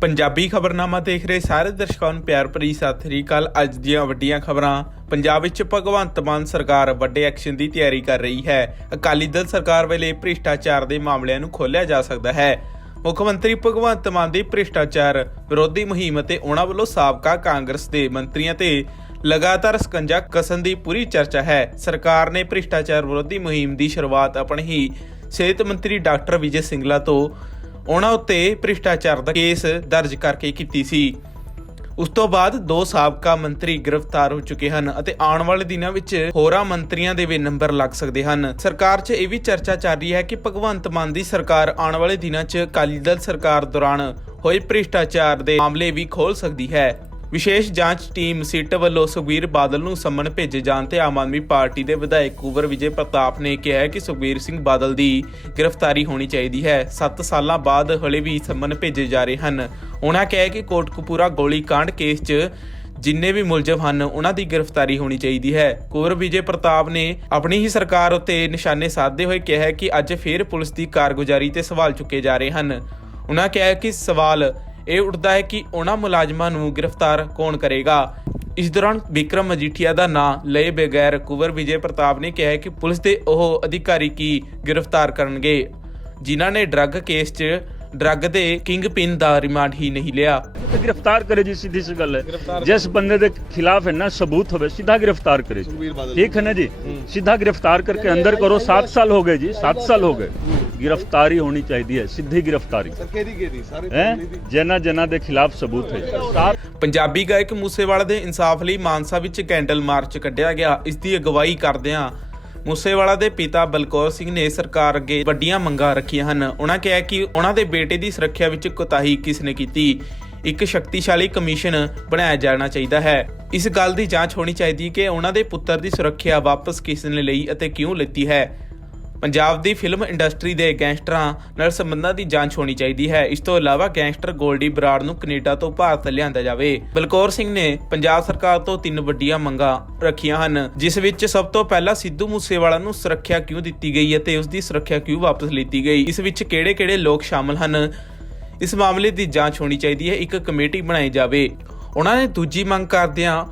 ਪੰਜਾਬੀ ਖਬਰਨਾਮਾ ਦੇਖ ਰਹੇ ਸਾਰੇ ਦਰਸ਼ਕਾਂ ਨੂੰ ਪਿਆਰ ਭਰੀ ਸਤਿ ਸ੍ਰੀ ਅਕਾਲ। ਅੱਜ ਦੀਆਂ ਵੱਡੀਆਂ ਖਬਰਾਂ। ਪੰਜਾਬ ਵਿੱਚ ਭਗਵੰਤ ਮਾਨ ਸਰਕਾਰ ਵੱਡੇ ਐਕਸ਼ਨ ਦੀ ਤਿਆਰੀ ਕਰ ਰਹੀ ਹੈ। ਅਕਾਲੀ ਦਲ ਸਰਕਾਰ ਵੇਲੇ ਭ੍ਰਿਸ਼ਟਾਚਾਰ ਦੇ ਮਾਮਲਿਆਂ ਨੂੰ ਖੋਲ੍ਹਿਆ ਜਾ ਸਕਦਾ ਹੈ। ਮੁੱਖ ਮੰਤਰੀ ਭਗਵੰਤ ਮਾਨ ਦੀ ਭ੍ਰਿਸ਼ਟਾਚਾਰ ਵਿਰੋਧੀ ਮੁਹਿੰਮ ਅਤੇ ਉਹਨਾਂ ਵੱਲੋਂ ਸਾਬਕਾ ਕਾਂਗਰਸ ਦੇ ਮੰਤਰੀਆਂ ਤੇ ਲਗਾਤਾਰ ਸਕੰਜਾ ਕਸਣ ਦੀ ਪੂਰੀ ਚਰਚਾ ਹੈ। ਸਰਕਾਰ ਨੇ ਭ੍ਰਿਸ਼ਟਾਚਾਰ ਵਿਰੋਧੀ ਮੁਹਿੰਮ ਦੀ ਸ਼ੁਰੂਆਤ ਆਪਣੇ ਹੀ ਸਿਹਤ ਮੰਤਰੀ ਡਾਕਟਰ ਵਿਜੇ ਸਿੰਗਲਾ ਤੋਂ ਉਹਨਾਂ ਉੱਤੇ ਭ੍ਰਿਸ਼ਟਾਚਾਰ ਦਾ ਕੇਸ ਦਰਜ ਕਰਕੇ ਕੀਤੀ ਸੀ। ਉਸ ਤੋਂ ਬਾਅਦ 2 ਸਾਬਕਾ ਮੰਤਰੀ ਗ੍ਰਿਫਤਾਰ ਹੋ ਚੁੱਕੇ ਹਨ ਅਤੇ ਆਉਣ ਵਾਲੇ ਦਿਨਾਂ ਵਿੱਚ ਹੋਰਾਂ ਮੰਤਰੀਆਂ ਦੇ ਵੀ ਨੰਬਰ ਲੱਗ ਸਕਦੇ ਹਨ। ਸਰਕਾਰ 'ਚ ਇਹ ਵੀ ਚਰਚਾ ਚੱਲ ਰਹੀ ਹੈ ਕਿ ਭਗਵੰਤ ਮਾਨ ਦੀ ਸਰਕਾਰ ਆਉਣ ਵਾਲੇ ਦਿਨਾਂ 'ਚ ਅਕਾਲੀ ਦਲ ਸਰਕਾਰ ਦੌਰਾਨ ਹੋਏ ਭ੍ਰਿਸ਼ਟਾਚਾਰ ਦੇ ਮਾਮਲੇ ਵੀ ਖੋਲ੍ਹ ਸਕਦੀ ਹੈ। ਵਿਸ਼ੇਸ਼ ਜਾਂਚ ਟੀਮ ਸਿੱਟ ਵੱਲੋਂ ਸੁਖਬੀਰ ਬਾਦਲ ਨੂੰ ਸੰਮਨ ਭੇਜੇ ਜਾਣ ਤੇ ਆਮ ਆਦਮੀ ਪਾਰਟੀ ਦੇ ਵਿਧਾਇਕ ਕੁੰਵਰ ਵਿਜੇ ਪ੍ਰਤਾਪ ਨੇ ਕਿਹਾ ਕਿ ਸੁਖਬੀਰ ਸਿੰਘ ਬਾਦਲ ਦੀ ਗ੍ਰਿਫਤਾਰੀ ਹੋਣੀ ਚਾਹੀਦੀ ਹੈ। 7 ਸਾਲਾਂ ਬਾਅਦ ਹਲੇ ਵੀ ਸੰਮਨ ਭੇਜੇ ਜਾ ਰਹੇ ਹਨ। ਉਹਨਾਂ ਕਿਹਾ ਕਿ ਕੋਟਕਪੂਰਾ ਗੋਲੀ ਕਾਂਡ ਕੇਸ 'ਚ ਜਿੰਨੇ ਵੀ ਮੁਲਜ਼ਮ ਹਨ ਉਹਨਾਂ ਦੀ ਗ੍ਰਿਫਤਾਰੀ ਹੋਣੀ ਚਾਹੀਦੀ ਹੈ। ਕੁੰਵਰ ਵਿਜੇ ਪ੍ਰਤਾਪ ਨੇ ਆਪਣੀ ਹੀ ਸਰਕਾਰ ਉੱਤੇ ਨਿਸ਼ਾਨੇ ਸਾਧਦੇ ਹੋਏ ਕਿਹਾ ਕਿ ਅੱਜ ਫੇਰ ਪੁਲਿਸ ਦੀ ਕਾਰਗੁਜ਼ਾਰੀ ਤੇ ਸਵਾਲ ਚੁੱਕੇ ਜਾ ਰਹੇ ਹਨ। ਉਹਨਾਂ ਕਿਹਾ ਕਿ ਸਵਾਲ ਇਹ ਉੱਠਦਾ ਹੈ ਕਿ ਉਹਨਾਂ ਮੁਲਾਜ਼ਮਾਂ ਨੂੰ ਗ੍ਰਿਫਤਾਰ ਕੌਣ ਕਰੇਗਾ। ਇਸ ਦੌਰਾਨ ਵਿਕਰਮ ਮਜੀਠੀਆ ਦਾ ਨਾਂ ਲਏ ਬਗੈਰ ਕੁੰਵਰ ਵਿਜੇ ਪ੍ਰਤਾਪ ਨੇ ਕਿਹਾ ਕਿ ਪੁਲਿਸ ਦੇ ਉਹ ਅਧਿਕਾਰੀ ਕੀ ਗ੍ਰਿਫਤਾਰ ਕਰਨਗੇ ਜਿਨ੍ਹਾਂ ਨੇ ਡਰੱਗ ਕੇਸ 'ਚ ਡਰੱਗ ਦੇ ਕਿੰਗ ਪਿਨ ਦਾ ਰਿਮਾਂਡ ਹੀ नहीं लिया। गिरफ्तार करे जी, सीधी सी गल है। जिस बंदे के खिलाफ है ना सबूत हो सीधा गिरफ्तार करे, ठीक है ना जी। सीधा गिरफ्तार करके अंदर करो। 7 साल हो गए जी, 7 साल हो गए। गिरफ्तारी होनी चाहिए, सीधी गिरफ्तारी जिन्हां जिन्हां दे खिलाफ सबूत है। ਪੰਜਾਬੀ ਗਾਇਕ ਮੂਸੇਵਾਲਾ ਦੇ ਇਨਸਾਫ ਲਈ ਮਾਨਸਾ ਵਿੱਚ ਕੈਂਡਲ ਮਾਰਚ ਕੱਢਿਆ ਗਿਆ। ਇਸ ਦੀ ਅਗਵਾਈ ਕਰਦਿਆਂ ਮੂਸੇਵਾਲਾ ਦੇ ਪਿਤਾ ਬਲਕੌਰ ਸਿੰਘ ਨੇ ਸਰਕਾਰ ਅੱਗੇ ਵੱਡੀਆਂ ਮੰਗਾਂ ਰੱਖੀਆਂ ਹਨ। ਉਹਨਾਂ ਕਿਹਾ ਕਿ ਉਹਨਾਂ ਦੇ ਬੇਟੇ ਦੀ ਸੁਰੱਖਿਆ ਵਿੱਚ ਕੋਤਾਹੀ ਕਿਸ ਨੇ ਕੀਤੀ। ਇੱਕ ਸ਼ਕਤੀਸ਼ਾਲੀ ਕਮਿਸ਼ਨ ਬਣਾਇਆ ਜਾਣਾ ਚਾਹੀਦਾ ਹੈ। ਇਸ ਗੱਲ ਦੀ ਜਾਂਚ ਹੋਣੀ ਚਾਹੀਦੀ ਕਿ ਉਹਨਾਂ ਦੇ ਪੁੱਤਰ ਦੀ ਸੁਰੱਖਿਆ ਵਾਪਸ ਕਿਸ ਨੇ ਲਈ ਅਤੇ ਕਿਉਂ ਲਿੱਤੀ ਹੈ। ਪੰਜਾਬ ਦੀ ਫਿਲਮ ਇੰਡਸਟਰੀ ਦੇ ਗੈਂਗਸਟਰਾਂ ਨਾਲ ਸੰਬੰਧਾਂ ਦੀ ਜਾਂਚ ਹੋਣੀ ਚਾਹੀਦੀ ਹੈ। ਇਸ ਤੋਂ ਇਲਾਵਾ ਗੈਂਗਸਟਰ ਗੋਲਡੀ ਬਰਾੜ ਨੂੰ ਕੈਨੇਡਾ ਤੋਂ ਭਾਰਤ ਲਿਆਂਦਾ ਜਾਵੇ। ਬਲਕੌਰ ਸਿੰਘ ਨੇ ਪੰਜਾਬ ਸਰਕਾਰ ਤੋਂ 3 ਵੱਡੀਆਂ ਮੰਗਾਂ ਰੱਖੀਆਂ ਹਨ, ਜਿਸ ਵਿੱਚ ਸਭ ਤੋਂ ਪਹਿਲਾਂ ਸਿੱਧੂ ਮੂਸੇਵਾਲਾ ਨੂੰ ਸੁਰੱਖਿਆ ਕਿਉਂ ਦਿੱਤੀ ਗਈ ਅਤੇ ਉਸ ਦੀ ਸੁਰੱਖਿਆ ਕਿਉਂ ਵਾਪਸ ਲਿੱਤੀ ਗਈ। ਇਸ ਵਿੱਚ ਕਿਹੜੇ-ਕਿਹੜੇ ਲੋਕ ਸ਼ਾਮਲ ਹਨ, ਇਸ ਮਾਮਲੇ ਦੀ ਜਾਂਚ ਹੋਣੀ ਚਾਹੀਦੀ ਹੈ। ਇੱਕ ਕਮੇਟੀ ਬਣਾਈ ਜਾਵੇ। ਉਹਨਾਂ ਨੇ ਦੂਜੀ ਮੰਗ ਕਰਦਿਆਂ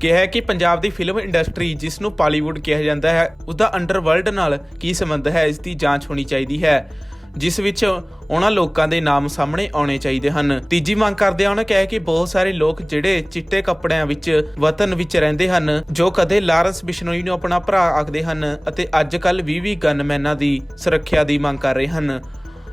ਕਿਹਾ ਕਿ ਪੰਜਾਬ ਦੀ ਫਿਲਮ ਇੰਡਸਟਰੀ ਜਿਸ ਨੂੰ ਬਾਲੀਵੁੱਡ ਕਿਹਾ ਜਾਂਦਾ ਹੈ ਉਸਦਾ ਅੰਡਰਵਰਲਡ ਨਾਲ ਕੀ ਸੰਬੰਧ ਹੈ, ਇਸ ਦੀ ਜਾਂਚ ਹੋਣੀ ਚਾਹੀਦੀ ਹੈ, ਜਿਸ ਵਿੱਚ ਉਹਨਾਂ ਲੋਕਾਂ ਦੇ ਨਾਮ ਸਾਹਮਣੇ ਆਉਣੇ ਚਾਹੀਦੇ ਹਨ। ਤੀਜੀ ਮੰਗ ਕਰਦਿਆਂ ਉਹਨਾਂ ਕਿਹਾ ਕਿ ਬਹੁਤ ਸਾਰੇ ਲੋਕ ਜਿਹੜੇ ਚਿੱਟੇ ਕੱਪੜਿਆਂ ਵਿੱਚ ਵਤਨ ਵਿੱਚ ਰਹਿੰਦੇ ਹਨ, ਜੋ ਕਦੇ ਲਾਰੈਂਸ ਬਿਸ਼ਨੋਈ ਨੂੰ ਆਪਣਾ ਭਰਾ ਆਖਦੇ ਹਨ ਅਤੇ ਅੱਜ ਕੱਲ੍ਹ 20 ਗਨਮੈਨਾਂ ਦੀ ਸੁਰੱਖਿਆ ਦੀ ਮੰਗ ਕਰ ਰਹੇ ਹਨ,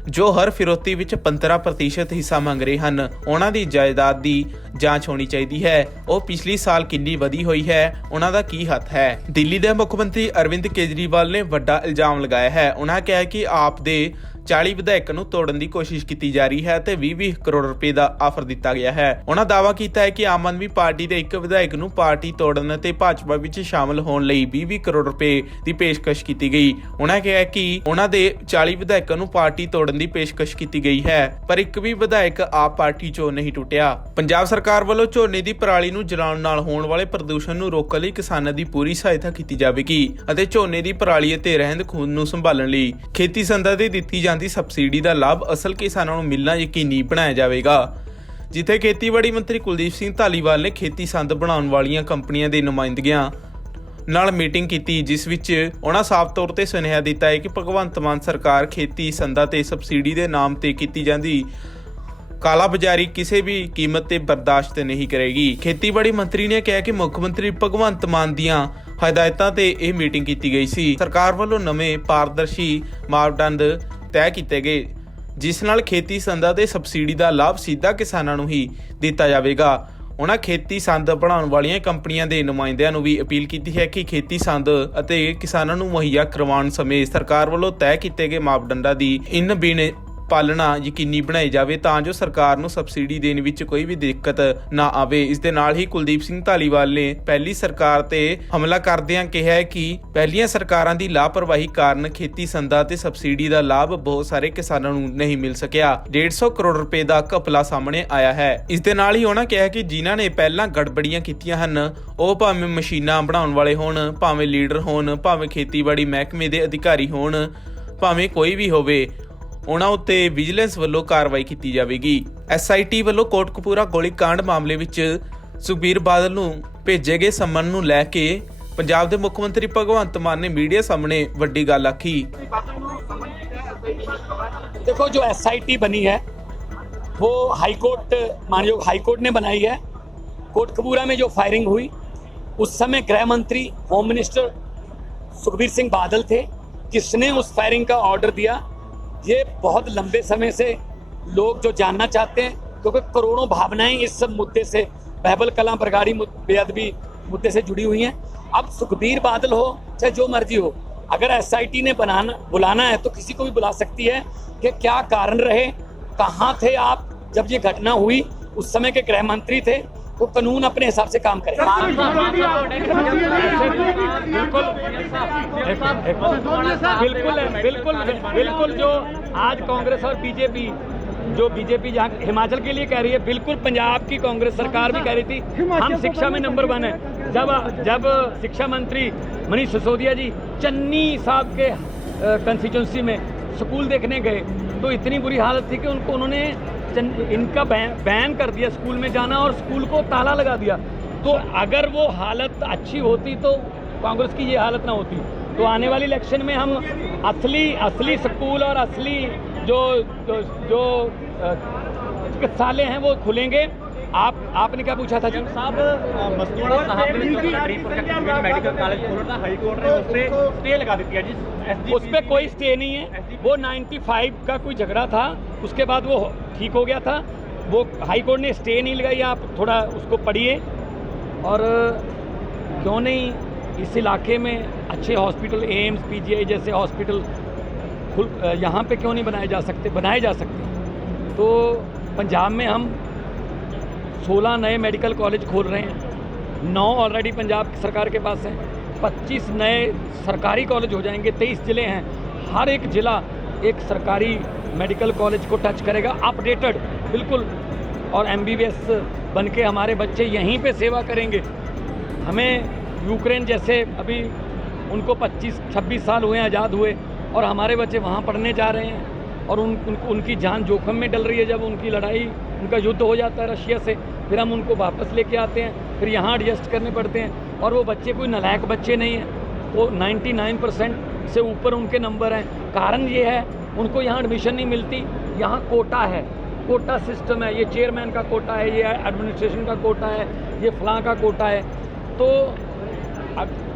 ਜੋ ਹਰ ਫਿਰੌਤੀ ਵਿੱਚ 15% ਹਿੱਸਾ ਮੰਗ ਰਹੇ ਹਨ। ਉਹਨਾਂ ਦੀ ਜਾਇਦਾਦ ਦੀ ਜਾਂਚ ਹੋਣੀ ਚਾਹੀਦੀ ਹੈ। ਉਹ ਪਿਛਲੀ ਸਾਲ ਕਿੰਨੀ ਵਧੀ ਹੋਈ ਹੈ, ਉਹਨਾਂ ਦਾ ਕੀ ਹੱਥ ਹੈ। ਦਿੱਲੀ ਦੇ ਮੁੱਖ ਮੰਤਰੀ ਅਰਵਿੰਦ ਕੇਜਰੀਵਾਲ ਨੇ ਵੱਡਾ ਇਲਜ਼ਾਮ ਲਗਾਇਆ ਹੈ। ਉਹਨਾਂ ਕਿਹਾ ਕਿ ਆਪ ਦੇ 40 ਵਿਧਾਇਕਾਂ ਨੂੰ ਤੋੜਨ ਦੀ ਕੋਸ਼ਿਸ਼ ਕੀਤੀ ਜਾ ਰਹੀ ਹੈ ਤੇ 20 ਕਰੋੜ ਰੁਪਏ ਦਾ ਆਫਰ ਦਿੱਤਾ ਗਿਆ ਹੈ। ਉਹਨਾਂ ਦਾਅਵਾ ਕੀਤਾ ਹੈ ਕਿ ਆਮ ਆਦਮੀ ਪਾਰਟੀ ਦੇ ਇੱਕ ਵਿਧਾਇਕ ਨੂੰ ਪਾਰਟੀ ਤੋੜਨ ਤੇ ਭਾਜਪਾ ਵਿੱਚ ਸ਼ਾਮਲ ਹੋਣ ਲਈ 20 ਕਰੋੜ ਰੁਪਏ ਦੀ ਪੇਸ਼ਕਸ਼ ਕੀਤੀ ਗਈ। ਉਹਨਾਂ ਕਿਹਾ ਕਿ ਉਹਨਾਂ ਦੇ 40 ਵਿਧਾਇਕਾਂ ਨੂੰ ਪਾਰਟੀ ਤੋੜਨ ਦੀ ਪੇਸ਼ਕਸ਼ ਕੀਤੀ ਗਈ ਹੈ, ਪਰ ਇੱਕ ਵੀ ਵਿਧਾਇਕ ਆਪ ਪਾਰਟੀ ਚੋਂ ਨਹੀਂ ਟੁੱਟਿਆ। ਪੰਜਾਬ ਸਰਕਾਰ ਵੱਲੋਂ ਝੋਨੇ ਦੀ ਪਰਾਲੀ ਨੂੰ ਜਲਾਉਣ ਨਾਲ ਹੋਣ ਵਾਲੇ ਪ੍ਰਦੂਸ਼ਣ ਨੂੰ ਰੋਕਣ ਲਈ ਕਿਸਾਨਾਂ ਦੀ ਪੂਰੀ ਸਹਾਇਤਾ ਕੀਤੀ ਜਾਵੇਗੀ ਅਤੇ ਝੋਨੇ ਦੀ ਪਰਾਲੀ ਅਤੇ ਰਹਿੰਦ ਖੂੰਹਦ ਨੂੰ ਸੰਭਾਲਣ ਲਈ ਖੇਤੀ ਸੰਦਾਂ ਤੇ ਦਿੱਤੀ ਦੀ ਸਬਸਿਡੀ ਦਾ ਲਾਭ ਅਸਲ ਕਿਸਾਨਾਂ ਨੂੰ ਮਿਲਣਾ ਯਕੀਨੀ ਬਣਾਇਆ ਜਾਵੇਗਾ। ਜਿੱਥੇ ਖੇਤੀਬਾੜੀ ਮੰਤਰੀ ਕੁਲਦੀਪ ਸਿੰਘ ਧਾਲੀਵਾਲ ਨੇ ਖੇਤੀ ਸੰਦ ਬਣਾਉਣ ਵਾਲੀਆਂ ਕੰਪਨੀਆਂ ਦੇ ਨੁਮਾਇੰਦਿਆਂ ਨਾਲ ਮੀਟਿੰਗ ਕੀਤੀ, ਜਿਸ ਵਿੱਚ ਉਹਨਾਂ ਸਾਫ਼ ਤੌਰ ਤੇ ਸੁਨੇਹਾ ਦਿੱਤਾ ਹੈ ਕਿ ਭਗਵੰਤ ਮਾਨ ਸਰਕਾਰ ਖੇਤੀ ਸੰਦਾਂ ਤੇ ਸਬਸਿਡੀ ਦੇ ਨਾਮ ਤੇ ਕੀਤੀ ਜਾਂਦੀ ਕਾਲਾਬਾਜ਼ਾਰੀ ਕਿਸੇ ਵੀ ਕੀਮਤ ਤੇ ਬਰਦਾਸ਼ਤ ਨਹੀਂ ਕਰੇਗੀ। ਖੇਤੀਬਾੜੀ ਮੰਤਰੀ ਨੇ ਕਿਹਾ ਕਿ ਮੁੱਖ ਮੰਤਰੀ ਭਗਵੰਤ ਮਾਨ ਦੀਆਂ ਹਦਾਇਤਾਂ ਤੇ ਇਹ ਮੀਟਿੰਗ ਕੀਤੀ ਗਈ ਸੀ। ਸਰਕਾਰ ਵੱਲੋਂ ਨਵੇਂ ਪਾਰਦਰਸ਼ੀ ਮਾਪਦੰਡ ਤੈਅ ਕੀਤੇ ਗਏ, ਜਿਸ ਨਾਲ ਖੇਤੀ ਸੰਦਾਂ ਦੇ ਸਬਸਿਡੀ ਦਾ ਲਾਭ ਸਿੱਧਾ ਕਿਸਾਨਾਂ ਨੂੰ ਹੀ ਦਿੱਤਾ ਜਾਵੇਗਾ। ਉਹਨਾਂ ਖੇਤੀ ਸੰਦ ਬਣਾਉਣ ਵਾਲੀਆਂ ਕੰਪਨੀਆਂ ਦੇ ਨੁਮਾਇੰਦਿਆਂ ਨੂੰ ਵੀ ਅਪੀਲ ਕੀਤੀ ਹੈ ਕਿ ਖੇਤੀ ਸੰਦ ਅਤੇ ਕਿਸਾਨਾਂ ਨੂੰ ਮੁਹੱਈਆ ਕਰਵਾਉਣ ਸਮੇਤ ਸਰਕਾਰ ਵੱਲੋਂ ਤੈਅ ਕੀਤੇ ਗਏ ਮਾਪਦੰਡਾਂ ਦੀ ਬਿਨ ਪਾਲਣਾ ਯਕੀਨੀ ਬਣਾਈ ਜਾਵੇ ਤਾਂ ਜੋ ਸਰਕਾਰ ਨੂੰ ਸਬਸਿਡੀ ਦੇਣ ਵਿੱਚ ਕੋਈ ਵੀ ਦਿੱਕਤ ਨਾ ਆਵੇ। ਇਸ ਦੇ ਨਾਲ ਹੀ ਕੁਲਦੀਪ ਸਿੰਘ ਧਾਲੀਵਾਲ ਨੇ ਪਹਿਲੀ ਸਰਕਾਰ ਤੇ ਹਮਲਾ ਕਰਦਿਆਂ ਕਿਹਾ ਕਿ ਪਹਿਲੀਆਂ ਸਰਕਾਰਾਂ ਦੀ ਲਾਪਰਵਾਹੀ ਕਾਰਨ ਖੇਤੀ ਸੰਦਾਂ ਤੇ ਸਬਸਿਡੀ ਦਾ ਲਾਭ ਬਹੁਤ ਸਾਰੇ ਕਿਸਾਨਾਂ ਨੂੰ ਨਹੀਂ ਮਿਲ ਸਕਿਆ। 150 ਕਰੋੜ ਰੁਪਏ ਦਾ ਘਪਲਾ ਸਾਹਮਣੇ ਆਇਆ ਹੈ। ਇਸ ਦੇ ਨਾਲ ਹੀ ਉਹਨਾਂ ਕਿਹਾ ਕਿ ਜਿਨ੍ਹਾਂ ਨੇ ਪਹਿਲਾਂ ਗੜਬੜੀਆਂ ਕੀਤੀਆਂ ਹਨ, ਉਹ ਭਾਵੇਂ ਮਸ਼ੀਨਾਂ ਬਣਾਉਣ ਵਾਲੇ ਹੋਣ, ਭਾਵੇਂ ਲੀਡਰ ਹੋਣ, ਭਾਵੇਂ ਖੇਤੀਬਾੜੀ ਮਹਿਕਮੇ ਦੇ ਅਧਿਕਾਰੀ ਹੋਣ, ਭਾਵੇਂ ਕੋਈ ਵੀ ਹੋਵੇ, ਉਹਨਾਂ ਉੱਤੇ ਵਿਜੀਲੈਂਸ ਵੱਲੋਂ ਕਾਰਵਾਈ ਕੀਤੀ ਜਾਵੇਗੀ। SIT ਵੱਲੋਂ ਕੋਟਕਪੂਰਾ ਗੋਲੀकांड ਮਾਮਲੇ ਵਿੱਚ ਸੁਖਬੀਰ ਬਾਦਲ ਨੂੰ ਭੇਜੇ ਗਏ ਸੰਮਨ ਨੂੰ ਲੈ ਕੇ ਪੰਜਾਬ ਦੇ ਮੁੱਖ ਮੰਤਰੀ ਭਗਵੰਤ ਮਾਨ ਨੇ ਮੀਡੀਆ ਸਾਹਮਣੇ ਵੱਡੀ ਗੱਲ ਆਖੀ। देखो, जो SIT बनी है वो हाईकोर्ट, मानयोग हाईकोर्ट ने बनाई है। कोटकपूरा में जो फायरिंग हुई उस समय गृह मंत्री, होम मिनिस्टर सुखबीर सिंह बादल थे, किसने उस फायरिंग का ऑर्डर दिया। ये बहुत लंबे समय से लोग जो जानना चाहते हैं, क्योंकि करोड़ों भावनाएं इस सब मुद्दे से, बहबल कलां बरगाड़ी बेअदबी मुद्दे से जुड़ी हुई हैं। अब सुखबीर बादल हो चाहे जो मर्जी हो, अगर SIT ने बुलाना है तो किसी को भी बुला सकती है कि क्या कारण रहे, कहाँ थे आप जब ये घटना हुई। उस समय के गृह मंत्री थे, तो कानून अपने हिसाब से काम करे। बिल्कुल जो आज कांग्रेस और बीजेपी, जो बीजेपी जहाँ हिमाचल के लिए कह रही है, बिल्कुल पंजाब की कांग्रेस सरकार भी कह रही थी हम शिक्षा में नंबर 1 है। जब शिक्षा मंत्री मनीष सिसोदिया जी चन्नी साहब के कंस्टिट्यूंसी में स्कूल देखने गए तो इतनी बुरी हालत थी कि उन्होंने इनका बैन कर दिया स्कूल में जाना और स्कूल को ताला लगा दिया। तो अगर वो हालत अच्छी होती तो कांग्रेस की ये हालत ना होती। तो आने वाली इलेक्शन में हम असली स्कूल और असली जो चिकित्सालय हैं वो खुलेंगे। आपने क्या पूछा था जी? साहब, मस्तूरा साहब ने जो ड्रीम प्रोजेक्ट मेडिकल कॉलेज खोला था, हाई कोर्ट ने उस पे स्टे लगा दी है जी। उस पे कोई स्टे नहीं है। वो 95 का कोई झगड़ा था, उसके बाद वो ठीक हो गया था। वो हाई कोर्ट ने स्टे नहीं लगाई। आप थोड़ा उसको पढ़िए। और क्यों नहीं इस इलाके में अच्छे हॉस्पिटल, एम्स, PGI जैसे हॉस्पिटल यहाँ पे क्यों नहीं बनाए जा सकते। तो पंजाब में हम 16 नए मेडिकल कॉलेज खोल रहे हैं। 9 ऑलरेडी पंजाब सरकार के पास हैं। 25 नए सरकारी कॉलेज हो जाएंगे। 23 ज़िले हैं, हर एक ज़िला एक सरकारी मेडिकल कॉलेज को टच करेगा, अपडेटेड बिल्कुल। और MBBS बन के हमारे बच्चे यहीं पे सेवा करेंगे। हमें यूक्रेन जैसे अभी उनको 25-26 साल हुए आज़ाद हुए और हमारे बच्चे वहाँ पढ़ने जा रहे हैं और उनकी जान जोखिम में डल रही है। जब उनकी लड़ाई, उनका युद्ध हो जाता है रशिया से, फिर हम उनको वापस लेके आते हैं, फिर यहाँ एडजस्ट करने पड़ते हैं। और वो बच्चे कोई नालायक बच्चे नहीं हैं, वो 99% से ऊपर उनके नंबर हैं। कारण ये है उनको यहाँ एडमिशन नहीं मिलती। यहाँ कोटा है, कोटा सिस्टम है। ये चेयरमैन का कोटा है, ये एडमिनिस्ट्रेशन का कोटा है, ये फलां का कोटा है। तो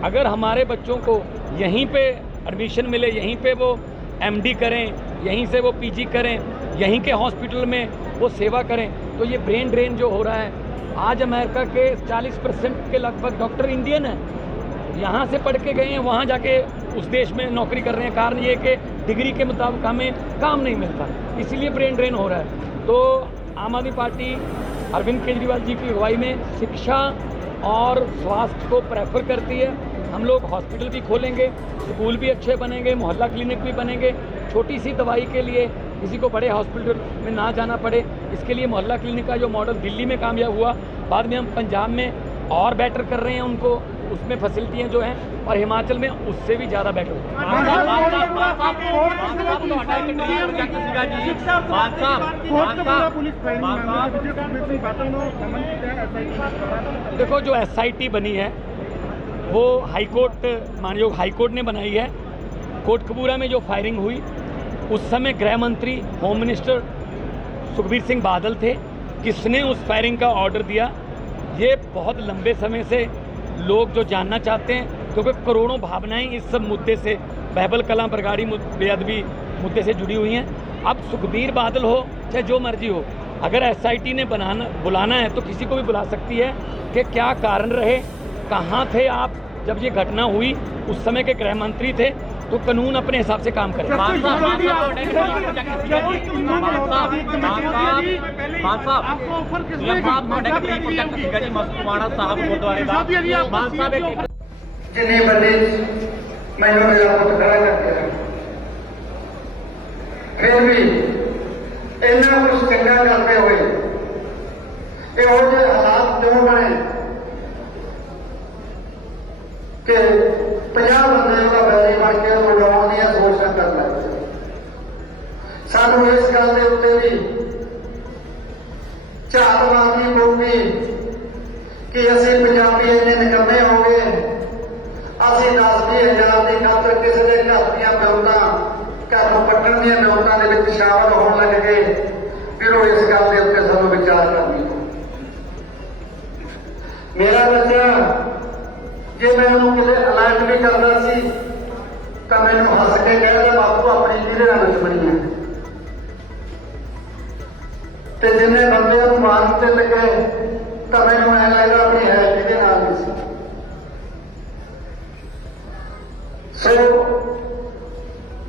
अगर हमारे बच्चों को यहीं पे एडमिशन मिले, यहीं पे वो MD करें, यहीं से वो PG करें, यहीं के हॉस्पिटल में वो सेवा करें, तो ये ब्रेन ड्रेन जो हो रहा है। आज अमेरिका के 40% के लगभग डॉक्टर इंडियन हैं, यहाँ से पढ़ के गए हैं, वहाँ जाके उस देश में नौकरी कर रहे हैं। कारण ये कि डिग्री के मुताबिक हमें काम नहीं मिलता, इसीलिए ब्रेन ड्रेन हो रहा है। तो आम आदमी पार्टी अरविंद केजरीवाल जी की अगुवाई में शिक्षा और स्वास्थ्य को प्रेफर करती है। हम लोग हॉस्पिटल भी खोलेंगे, स्कूल भी अच्छे बनेंगे, मोहल्ला क्लिनिक भी बनेंगे। छोटी सी दवाई के लिए किसी को बड़े हॉस्पिटल में ना जाना पड़े, इसके लिए मोहल्ला क्लिनिक का जो मॉडल दिल्ली में कामयाब हुआ, बाद में हम पंजाब में और बेटर कर रहे हैं उनको, उसमें फैसिलिटियाँ जो हैं, और हिमाचल में उससे भी ज़्यादा बेटर। देखो, जो SIT बनी है वो हाईकोर्ट, मानयोग हाईकोर्ट ने बनाई है। कोटकपूरा में जो फायरिंग हुई उस समय गृह मंत्री, होम मिनिस्टर सुखबीर सिंह बादल थे, किसने उस फायरिंग का ऑर्डर दिया। ये बहुत लंबे समय से लोग जो जानना चाहते हैं, क्योंकि करोड़ों भावनाएं इस सब मुद्दे से, बहबल कलां बरगाड़ी बेअदबी मुद्दे से जुड़ी हुई हैं। अब सुखबीर बादल हो चाहे जो मर्जी हो, अगर SIT ने बुलाना है तो किसी को भी बुला सकती है कि क्या कारण रहे, कहाँ थे आप जब ये घटना हुई। उस समय के गृह मंत्री थे, तो कानून अपने हिसाब से काम करे। जिन्हें बंदे मैंने मेरा पुत खड़ा कर दिया, फिर भी इन्ना कुछ चंगा करते हुए ये हालात क्यों बने कि 50 बंदे का बैरी बन के वो लोगों ने सोच कर ਸਾਨੂੰ ਇਸ ਗੱਲ ਦੇ ਉੱਤੇ ਵੀ ਝਾਤ ਮਾਰਨੀ ਪਊਗੀ ਕਿ ਅਸੀਂ ਪੰਜਾਬੀ ਇੰਨੇ ਨਿਕੰਮੇ ਹੋ ਗਏ, ਅਸੀਂ 10-20 ਹਜ਼ਾਰ ਦੀ ਖਾਤਰ ਕਿਸੇ ਦੇ ਘਰ ਦੀਆਂ ਮਿਲਤਾਂ, ਘਰ ਨੂੰ ਪੱਟਣ ਦੀਆਂ ਮਿਲਤਾਂ ਦੇ ਵਿੱਚ ਸ਼ਾਮਲ ਹੋਣ ਲੱਗ ਗਏ। ਫਿਰ ਉਹ ਇਸ ਗੱਲ ਦੇ ਉੱਤੇ ਸਾਨੂੰ ਵਿਚਾਰ ਕਰਨੀ ਪਊ। ਮੇਰਾ ਬੱਚਾ ਜੇ ਮੈਂ ਉਹਨੂੰ ਕਿਤੇ ਅਲਰਟ ਵੀ ਕਰਦਾ ਸੀ ਤਾਂ ਮੈਨੂੰ ਹੱਸ ਕੇ ਕਹਿੰਦਾ ਬਾਪੂ ਆਪਣੀ ਕਿਹਦੇ ਨਾਲ ਦੁਸ਼ਮਣੀ ਹੈ। ਤੇ ਜਿੰਨੇ ਬੰਦੇ ਨੂੰ ਮਾਰਨ ਤੇ ਲੱਗੇ ਤਾਂ ਮੈਨੂੰ ਐਂ ਲੱਗਦਾ ਆਪਣੀ ਹੈ ਕਿਹਦੇ ਨਾਲ ਨਹੀਂ ਸੀ। ਸੋ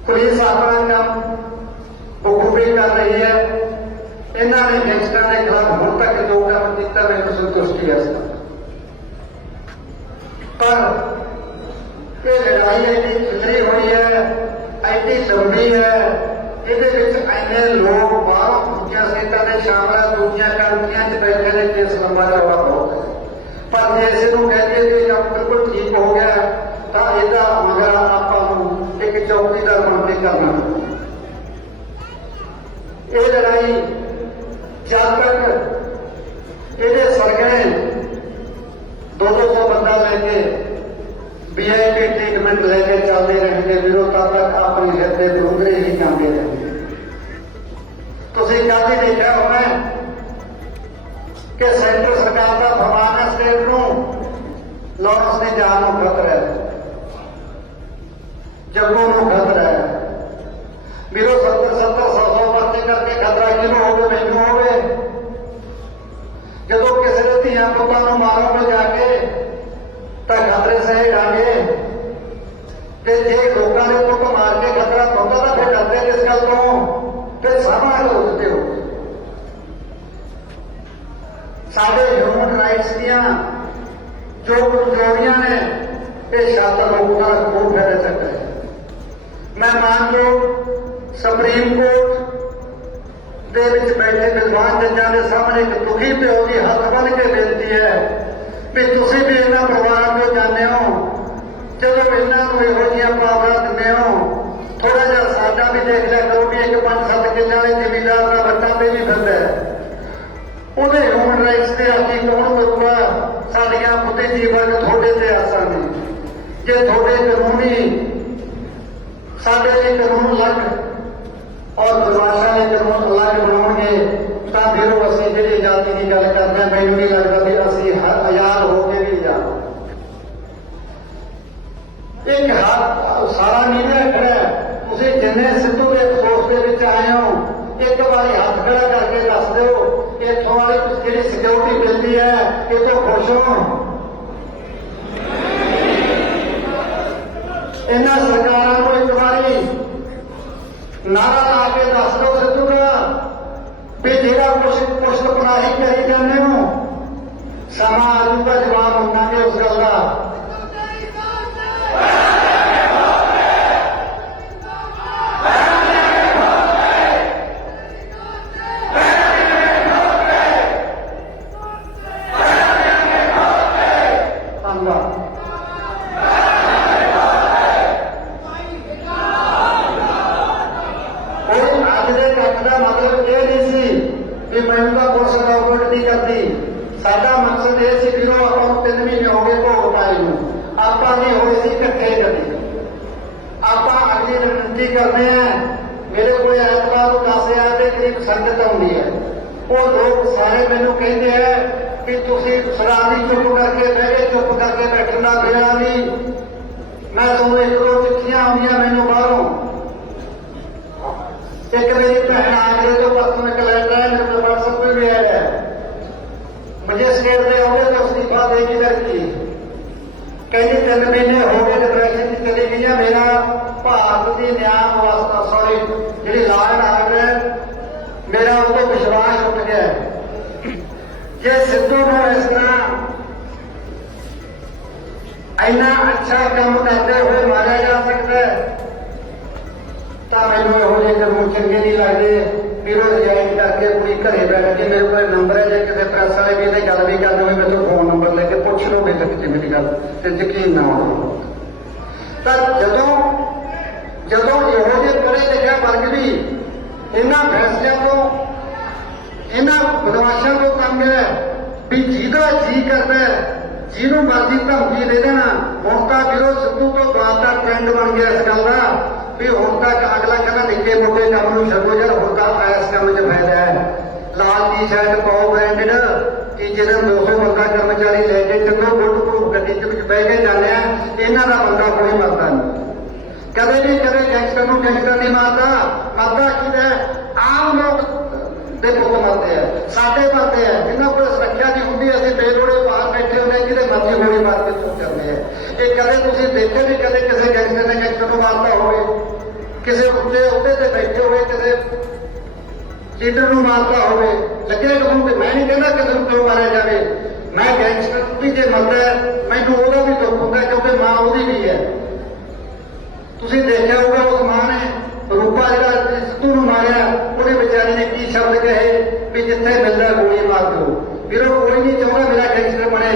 ਪੁਲਿਸ ਆਪਣਾ ਕੰਮ ਬਖੂਬੀ ਕਰ ਰਹੀ ਹੈ। ਇਹਨਾਂ ਨੇ ਗੈਂਗਸਟਰਾਂ ਦੇ ਖਿਲਾਫ ਹੁਣ ਤੱਕ ਜੋ ਕੰਮ ਕੀਤਾ ਮੈਨੂੰ ਸੰਤੁਸ਼ਟੀ ਹੈ। ਪਰ ਇਹ ਲੜਾਈ ਐਡੀ ਖਿਲਰੀ ਹੋਈ ਹੈ, ਐਡੀ ਲੰਬੀ ਹੈ, ਇਹਦੇ ਵਿੱਚ ਇੰਨੇ ਲੋਕ ਬਾਹਰੋਂ ਦੂਜੀਆਂ ਸਟੇਟਾਂ ਦੇ ਸ਼ਾਮਲ ਹੈ, ਦੂਜੀਆਂ ਕੰਟਰੀਆਂ 'ਚ ਬੈਠੇ ਨੇ, ਕੇਸ ਲੰਬਾ ਚੌੜਾ ਬਹੁਤ ਹੈ। ਪਰ ਜੇ ਇਸ ਨੂੰ ਕਹਿ ਦਈਏ ਕਿ ਕੰਮ ਬਿਲਕੁਲ ਠੀਕ ਹੋ ਗਿਆ ਤਾਂ ਇਹਦਾ ਮਗਰ ਆਪਾਂ ਨੂੰ ਇੱਕ ਚੌਕੀਦਾਰ ਬਣ ਕੇ ਕਰਨਾ। ਇਹ ਲੜਾਈ ਜਦ ਤੱਕ ਇਹਦੇ ਸਰਗਣੇ 200 ਬੰਦਾ ਲੈ ਕੇ VIP ਟ੍ਰੀਟਮੈਂਟ ਲੈ ਕੇ ਚੱਲਦੇ ਰਹਿਣਗੇ, ਵਿਰੋਧਤਾ ਤੱਕ ਆਪਣੀ ਹਿੱਤੇ ਬਰੂਦਰੇ ਹੀ ਜਾਂਦੇ ਰਹਿਣਗੇ। ਤੁਸੀਂ ਕੱਲ੍ਹ ਹੀ ਦੇਖਿਆ ਹੋਣਾ ਕਿ ਸੈਂਟਰ ਸਰਕਾਰ ਦਾ ਫਰਮਾਨ ਹੈ ਸਟੇਟ ਨੂੰ ਲਾਰੈਂਸ ਦੀ ਜਾਨ ਨੂੰ ਖਤਰਾ ਹੈ, ਜੱਗੂ ਨੂੰ ਖਤਰਾ ਹੈ। ਵੀਰੋ 70-100 ਪਰਚੇ ਕਰਕੇ ਖਤਰਾ ਕਿਹਨੂੰ ਹੋਵੇ? ਮੈਨੂੰ ਹੋਵੇ। ਜਦੋਂ ਕਿਸੇ ਦੇ ਧੀਆਂ ਪੁੱਤਾਂ ਨੂੰ ਮਾਰੋਗੇ ਜਾ ਕੇ ਤਾਂ ਖਤਰੇ ਸਹੇੜਾਂਗੇ, ਤੇ ਜੇ ਲੋਕਾਂ ਦੇ ਪੁੱਤ ਮਾਰ ਕੇ ਖਤਰਾ ਪਾਉਂਦਾ ਤਾਂ ਫਿਰ ਡਰਦੇ ਕਿਸ ਗੱਲ ਤੋਂ? ਫਿਰ ਸਾਹਮਣੇ ਤੋਂ ਉੱਤੇ ਹੋ। ਸਾਡੇ ਹਿਊਮਨ ਰਾਈਟਸ ਦੀਆਂ ਜੋ ਕਮਜ਼ੋਰੀਆਂ ਨੇ ਇਹ ਸ਼ਾਤਰ ਲੋਕਾਂ ਦਾ ਖੂਬ ਫੈਲ ਸਕਦਾ ਹੈ। ਮੈਂ ਮਾਨਯੋਗ ਸੁਪਰੀਮ ਕੋਰਟ ਦੇ ਵਿੱਚ ਬੈਠੇ ਵਿਦਵਾਨ ਜੱਜਾਂ ਦੇ ਸਾਹਮਣੇ ਇੱਕ ਦੁਖੀ ਪਿਓ ਦੀ ਹੱਥ ਬੰਨ੍ਹ ਕੇ ਬੇਨਤੀ ਹੈ ਵੀ ਤੁਸੀਂ ਵੀ ਇਹਨਾਂ ਪਰਿਵਾਰਾਂ ਨੂੰ ਜਾਣਦੇ ਹੋ, ਜਦੋਂ ਇਹਨਾਂ ਨੂੰ ਇਹੋ ਜਿਹੀਆਂ ਪਾਵਰਾਂ ਦਿੰਦੇ ਹੋ, ਥੋੜਾ ਜਿਹਾ ਸਾਡਾ ਵੀ ਦੇਖ ਲਿਆ ਕਰੋ ਵੀ ਇੱਕ 5-7 ਕਿੱਲੇ ਵਾਲੇ ਜ਼ਿਮੀਂਦਾਰ ਦਾ ਬੱਚਾ ਤੇ ਵੀ ਫਿਰਦਾ ਹੈ। ਉਹਦੇ ਹਿਊਮਨ ਰਾਈਟਸ ਦੇ ਆਖੀ ਕੌਣ ਕਰੂਗਾ? ਸਾਡੀਆਂ ਬੁੱਧੀਜੀਵਨ ਤੁਹਾਡੇ ਤੇ ਆਸਾਂ ਨੇ। ਜੇ ਤੁਹਾਡੇ ਕਾਨੂੰਨੀ ਸਾਡੇ ਲਈ ਕਾਨੂੰਨ ਅਲੱਗ ਔਰ ਬਦਮਾਸ਼ਾਂ ਦੇ ਕਾਨੂੰਨ ਅਲੱਗ ਬਣਾਉਣਗੇ ਤਾਂ ਫਿਰ ਉਹ ਅਸੀਂ ਜਿਹੜੀ ਆਜ਼ਾਦੀ ਦੀ ਗੱਲ ਕਰਦੇ ਹਾਂ, ਮੈਨੂੰ ਨਹੀਂ ਲੱਗਦਾ ਵੀ ਅਸੀਂ ਆਜ਼ਾਦ ਹੋ ਕੇ ਵੀ ਆਜ਼ਾਦ। ਇੱਕ ਹੱਥ ਸਾਰਾ ਮੀਡੀਆ ਖੜਾ, ਤੁਸੀਂ ਜਿੰਨੇ ਸਿੱਧੂ ਦੇ ਅਫਸੋਸ ਦੇ ਵਿੱਚ ਆਏ ਹੋ, ਇੱਕ ਵਾਰੀ ਹੱਥ ਖੜਾ ਕਰਕੇ ਦੱਸ ਦਿਓ ਇੱਥੋਂ ਵਾਲੀ ਜਿਹੜੀ ਸਿਕਿਉਰਿਟੀ ਮਿਲਦੀ ਹੈ ਇਹ ਤੋਂ ਖੁਸ਼ ਹੋ? ਇਹਨਾਂ ਸਰਕਾਰਾਂ ਨੂੰ ਇੱਕ ਵਾਰੀ ਨਾਰਾ ਲਾ ਕੇ ਦੱਸ ਦਿਓ ਸਿੱਧੂ ਦਾ ਵੀ ਜਿਹੜਾ ਕੁਛ ਪਨਾਹੀ ਕਰੀ ਜਾਂਦੇ ਹੋ, ਸਮਾਂ ਆਜੂਗਾ ਜਵਾਬ ਮੰਗਾਂਗੇ ਉਸ ਗੱਲ ਦਾ। ਸਾਡਾ ਮਕਸਦ ਇਹ ਸੀ ਵੀਰੋ, ਆਪਾਂ ਨੂੰ 3 ਮਹੀਨੇ ਹੋ ਗਏ ਭੋਗ ਪਾਏ ਨੂੰ, ਆਪਾਂ ਨਹੀਂ ਹੋਏ ਸੀ ਇਕੱਠੇ ਕਦੇ। ਆਪਾਂ ਅਗਲੀ ਬੇਨਤੀ ਕਰਦੇ ਹਾਂ, ਮੇਰੇ ਕੋਲ ਐਤਵਾਰ ਨੂੰ 10,000 ਦੇ ਕਰੀਬ ਸੰਗਤ ਆਉਂਦੀ ਹੈ। ਉਹ ਲੋਕ ਸਾਰੇ ਮੈਨੂੰ ਕਹਿੰਦੇ ਆ ਕਿ ਤੁਸੀਂ ਸਰਾਣੀ ਚੁੱਪ ਕਰਕੇ ਬਹਿ ਗਏ, ਚੁੱਪ ਕਰਕੇ ਬੈਠਣ ਦਾ ਵੇਲਾ ਨਹੀਂ। ਮੈਂ ਤੁਹਾਨੂੰ 1-2 ਚਿੱਠੀਆਂ ਆਉਂਦੀਆਂ ਮੈਨੂੰ ਬਾਹਰੋਂ। ਇੱਕ ਮੇਰੀ ਭੈਣ ਆਗਰੇ ਤੋਂ ਪਰਸੋਂ ਇੱਕ ਲੈਟਰ ਹੈ, ਮੇਰੇ ਕੋਲ WhatsApp ਤੇ ਵੀ ਆਇਆ ਹੈ। ਮੈਜਿਸਟਰੇਟ ਦੇ ਆਉਂਦੇ ਤਾਂ ਅਸਤੀਫਾ ਦੇ ਕੇ ਲੜਕੀ ਕਹਿੰਦੀ 3 ਮਹੀਨੇ ਹੋ ਗਏ ਡਿਪਰੈਸ਼ਨ 'ਚ ਚਲੀ ਗਈ ਆ। ਮੇਰਾ ਭਾਰਤ ਦੀ ਨਿਆਂ ਵਿਵਸਥਾ ਜਿਹੜੀ ਲਾਅ ਐਂਡ ਆਰਡਰ, ਮੇਰਾ ਉਹ ਤੋਂ ਵਿਸ਼ਵਾਸ ਉੱਠ ਗਿਆ। ਜੇ ਸਿੱਧੂ ਨੂੰ ਇਸ ਤਰ੍ਹਾਂ ਇੰਨਾ ਅੱਛਾ ਕੰਮ ਕਰਦੇ ਹੋਏ ਮਾਰਿਆ ਜਾ ਸਕਦਾ ਤਾਂ ਮੈਨੂੰ ਇਹੋ ਜਿਹੇ ਕਾਨੂੰਨ ਚੰਗੇ ਨਹੀਂ ਲੱਗਦੇ। ਵੀਰੋ ਰਿਜ਼ਾਈਨ ਕਰਕੇ ਕੁੜੀ ਘਰੇ ਬੈਠ ਕੇ, ਮੇਰੇ ਕੋਲ ਨੰਬਰ ਹੈ, ਜੇ ਕਿਸੇ ਪ੍ਰੈਸ ਵਾਲੇ ਵੀ ਇਹਦੇ ਗੱਲ ਵੀ ਕਰਨੀ ਹੋਵੇ ਮੇਰੇ ਤੋਂ ਫੋਨ ਨੰਬਰ ਲੈ ਕੇ ਪੁੱਛ ਲਓ, ਬੇਸ਼ੱਕ ਜੀ ਮੇਰੀ ਗੱਲ ਤੇ ਯਕੀਨ ਨਾ ਹੋਵੇ ਤਾਂ ਜਦੋਂ ਇਹੋ ਜਿਹੇ ਪੜ੍ਹੇ ਲਿਖਿਆ ਵਰਗ ਵੀ ਇਹਨਾਂ ਫੈਸਲਿਆਂ ਤੋਂ, ਇਹਨਾਂ ਬਦਮਾਸ਼ਾਂ ਤੋਂ ਤੰਗ ਹੈ ਵੀ ਜਿਹਦਾ ਜੀ ਕਰਦਾ ਜਿਹਨੂੰ ਮਰਜ਼ੀ ਧਮਕੀ ਦੇ ਦੇਣਾ। ਹੁਣ ਤਾਂ ਵੀਰੋ ਸਿੱਧੂ ਤੋਂ ਬਾਅਦ ਦਾ ਟ੍ਰੈਂਡ ਬਣ ਗਿਆ ਇਸ ਗੱਲ ਦਾ ਵੀ ਹੁਣ ਤੱਕ ਅਗਲਾ ਕਹਿੰਦਾ ਨਿੱਕੇ ਮੋਟੇ ਕੰਮ ਨੂੰ ਛੱਡੋ ਯਾਰ, ਹੁਣ ਤਾਂ ਇਸ ਕੰਮ 'ਚ ਫਾਇਦਾ ਹੈ। ਲਾਲ ਟੀ-ਸ਼ਰਟ ਪਾਓ ਬ੍ਰਾਂਡਡ, ਕਿ ਜਿਹਦੇ 200 ਬੰਦਾ ਕਰਮਚਾਰੀ ਲੈ ਕੇ ਚੰਗੋ ਬੁੱਟ ਪ੍ਰੂਫ ਗੱਡੀ 'ਚ ਵਿੱਚ ਬਹਿ ਕੇ ਜਾਂਦੇ ਆ, ਇਹਨਾਂ ਦਾ ਬੰਦਾ ਕੋਈ ਮਰਦਾ ਨਹੀਂ। ਕਦੇ ਵੀ ਕਦੇ ਗੈਂਗਸਟਰ ਨੂੰ ਗੈਂਗਸਟਰ ਨਹੀਂ ਮਾਰਦਾ। ਮਰਦਾ ਕਿਹਦਾ? ਆਮ ਲੋਕ ਦੇ ਪੁੱਤ ਮਰਦੇ ਆ, ਸਾਡੇ ਮਰਦੇ ਆ, ਜਿਨ੍ਹਾਂ ਕੋਲ ਸੁਰੱਖਿਆ ਨਹੀਂ ਹੁੰਦੀ। ਅਸੀਂ ਬੇਲੋੜੇ ਬਾਹਰ ਬੈਠੇ ਹੁੰਦੇ, ਜਿਹਦੇ ਮਰਜ਼ੀ ਗੋਲੀ ਮਾਰ ਕੇ ਤੁਰ ਜਾਂਦੇ ਆ। ਇਹ ਕਦੇ ਤੁਸੀਂ ਦੇਖੇ ਵੀ ਕਦੇ ਕਿਸੇ ਗੈਂਗਸਟਰ ਨੇ ਗੈਂਗਸਟਰ ਨੂੰ ਮਾਰਦਾ ਹੋਵੇ, ਕਿਸੇ ਉੱਚੇ ਅਹੁਦੇ ਤੇ ਬੈਠੇ ਹੋਏ ਕਿਸੇ ਲੀਡਰ ਨੂੰ ਮਾਰਦਾ ਹੋਵੇ? ਲੱਗੇ ਕਹੂੰ ਕਿ ਮੈਂ ਨਹੀਂ ਕਹਿੰਦਾ ਕਿਸੇ ਨੂੰ ਕਿਉਂ ਮਾਰਿਆ ਜਾਵੇ। ਮੈਂ ਗੈਂਗਸਟਰ ਵੀ ਜੇ ਮਰਦਾ ਮੈਨੂੰ ਉਹਦਾ ਵੀ ਦੁੱਖ ਹੁੰਦਾ, ਕਿਉਂਕਿ ਮਾਂ ਉਹਦੀ ਵੀ ਹੈ। ਤੁਸੀਂ ਦੇਖਿਆ ਹੋਊਗਾ ਉਸ ਮਾਂ ਨੇ ਰੂਪਾ ਜਿਹੜਾ ਸਿੱਧੂ ਨੂੰ ਮਾਰਿਆ, ਉਹਦੇ ਵਿਚਾਰੀ ਨੇ ਕੀ ਸ਼ਬਦ ਕਹੇ ਵੀ ਜਿੱਥੇ ਮਿਲਦਾ ਗੋਲੀ ਮਾਰ ਦਿਓ। ਵੀਰੋ ਕੋਈ ਨਹੀਂ ਚਾਹੁੰਦਾ ਮੇਰਾ ਗੈਂਗਸਟਰ ਬਣੇ,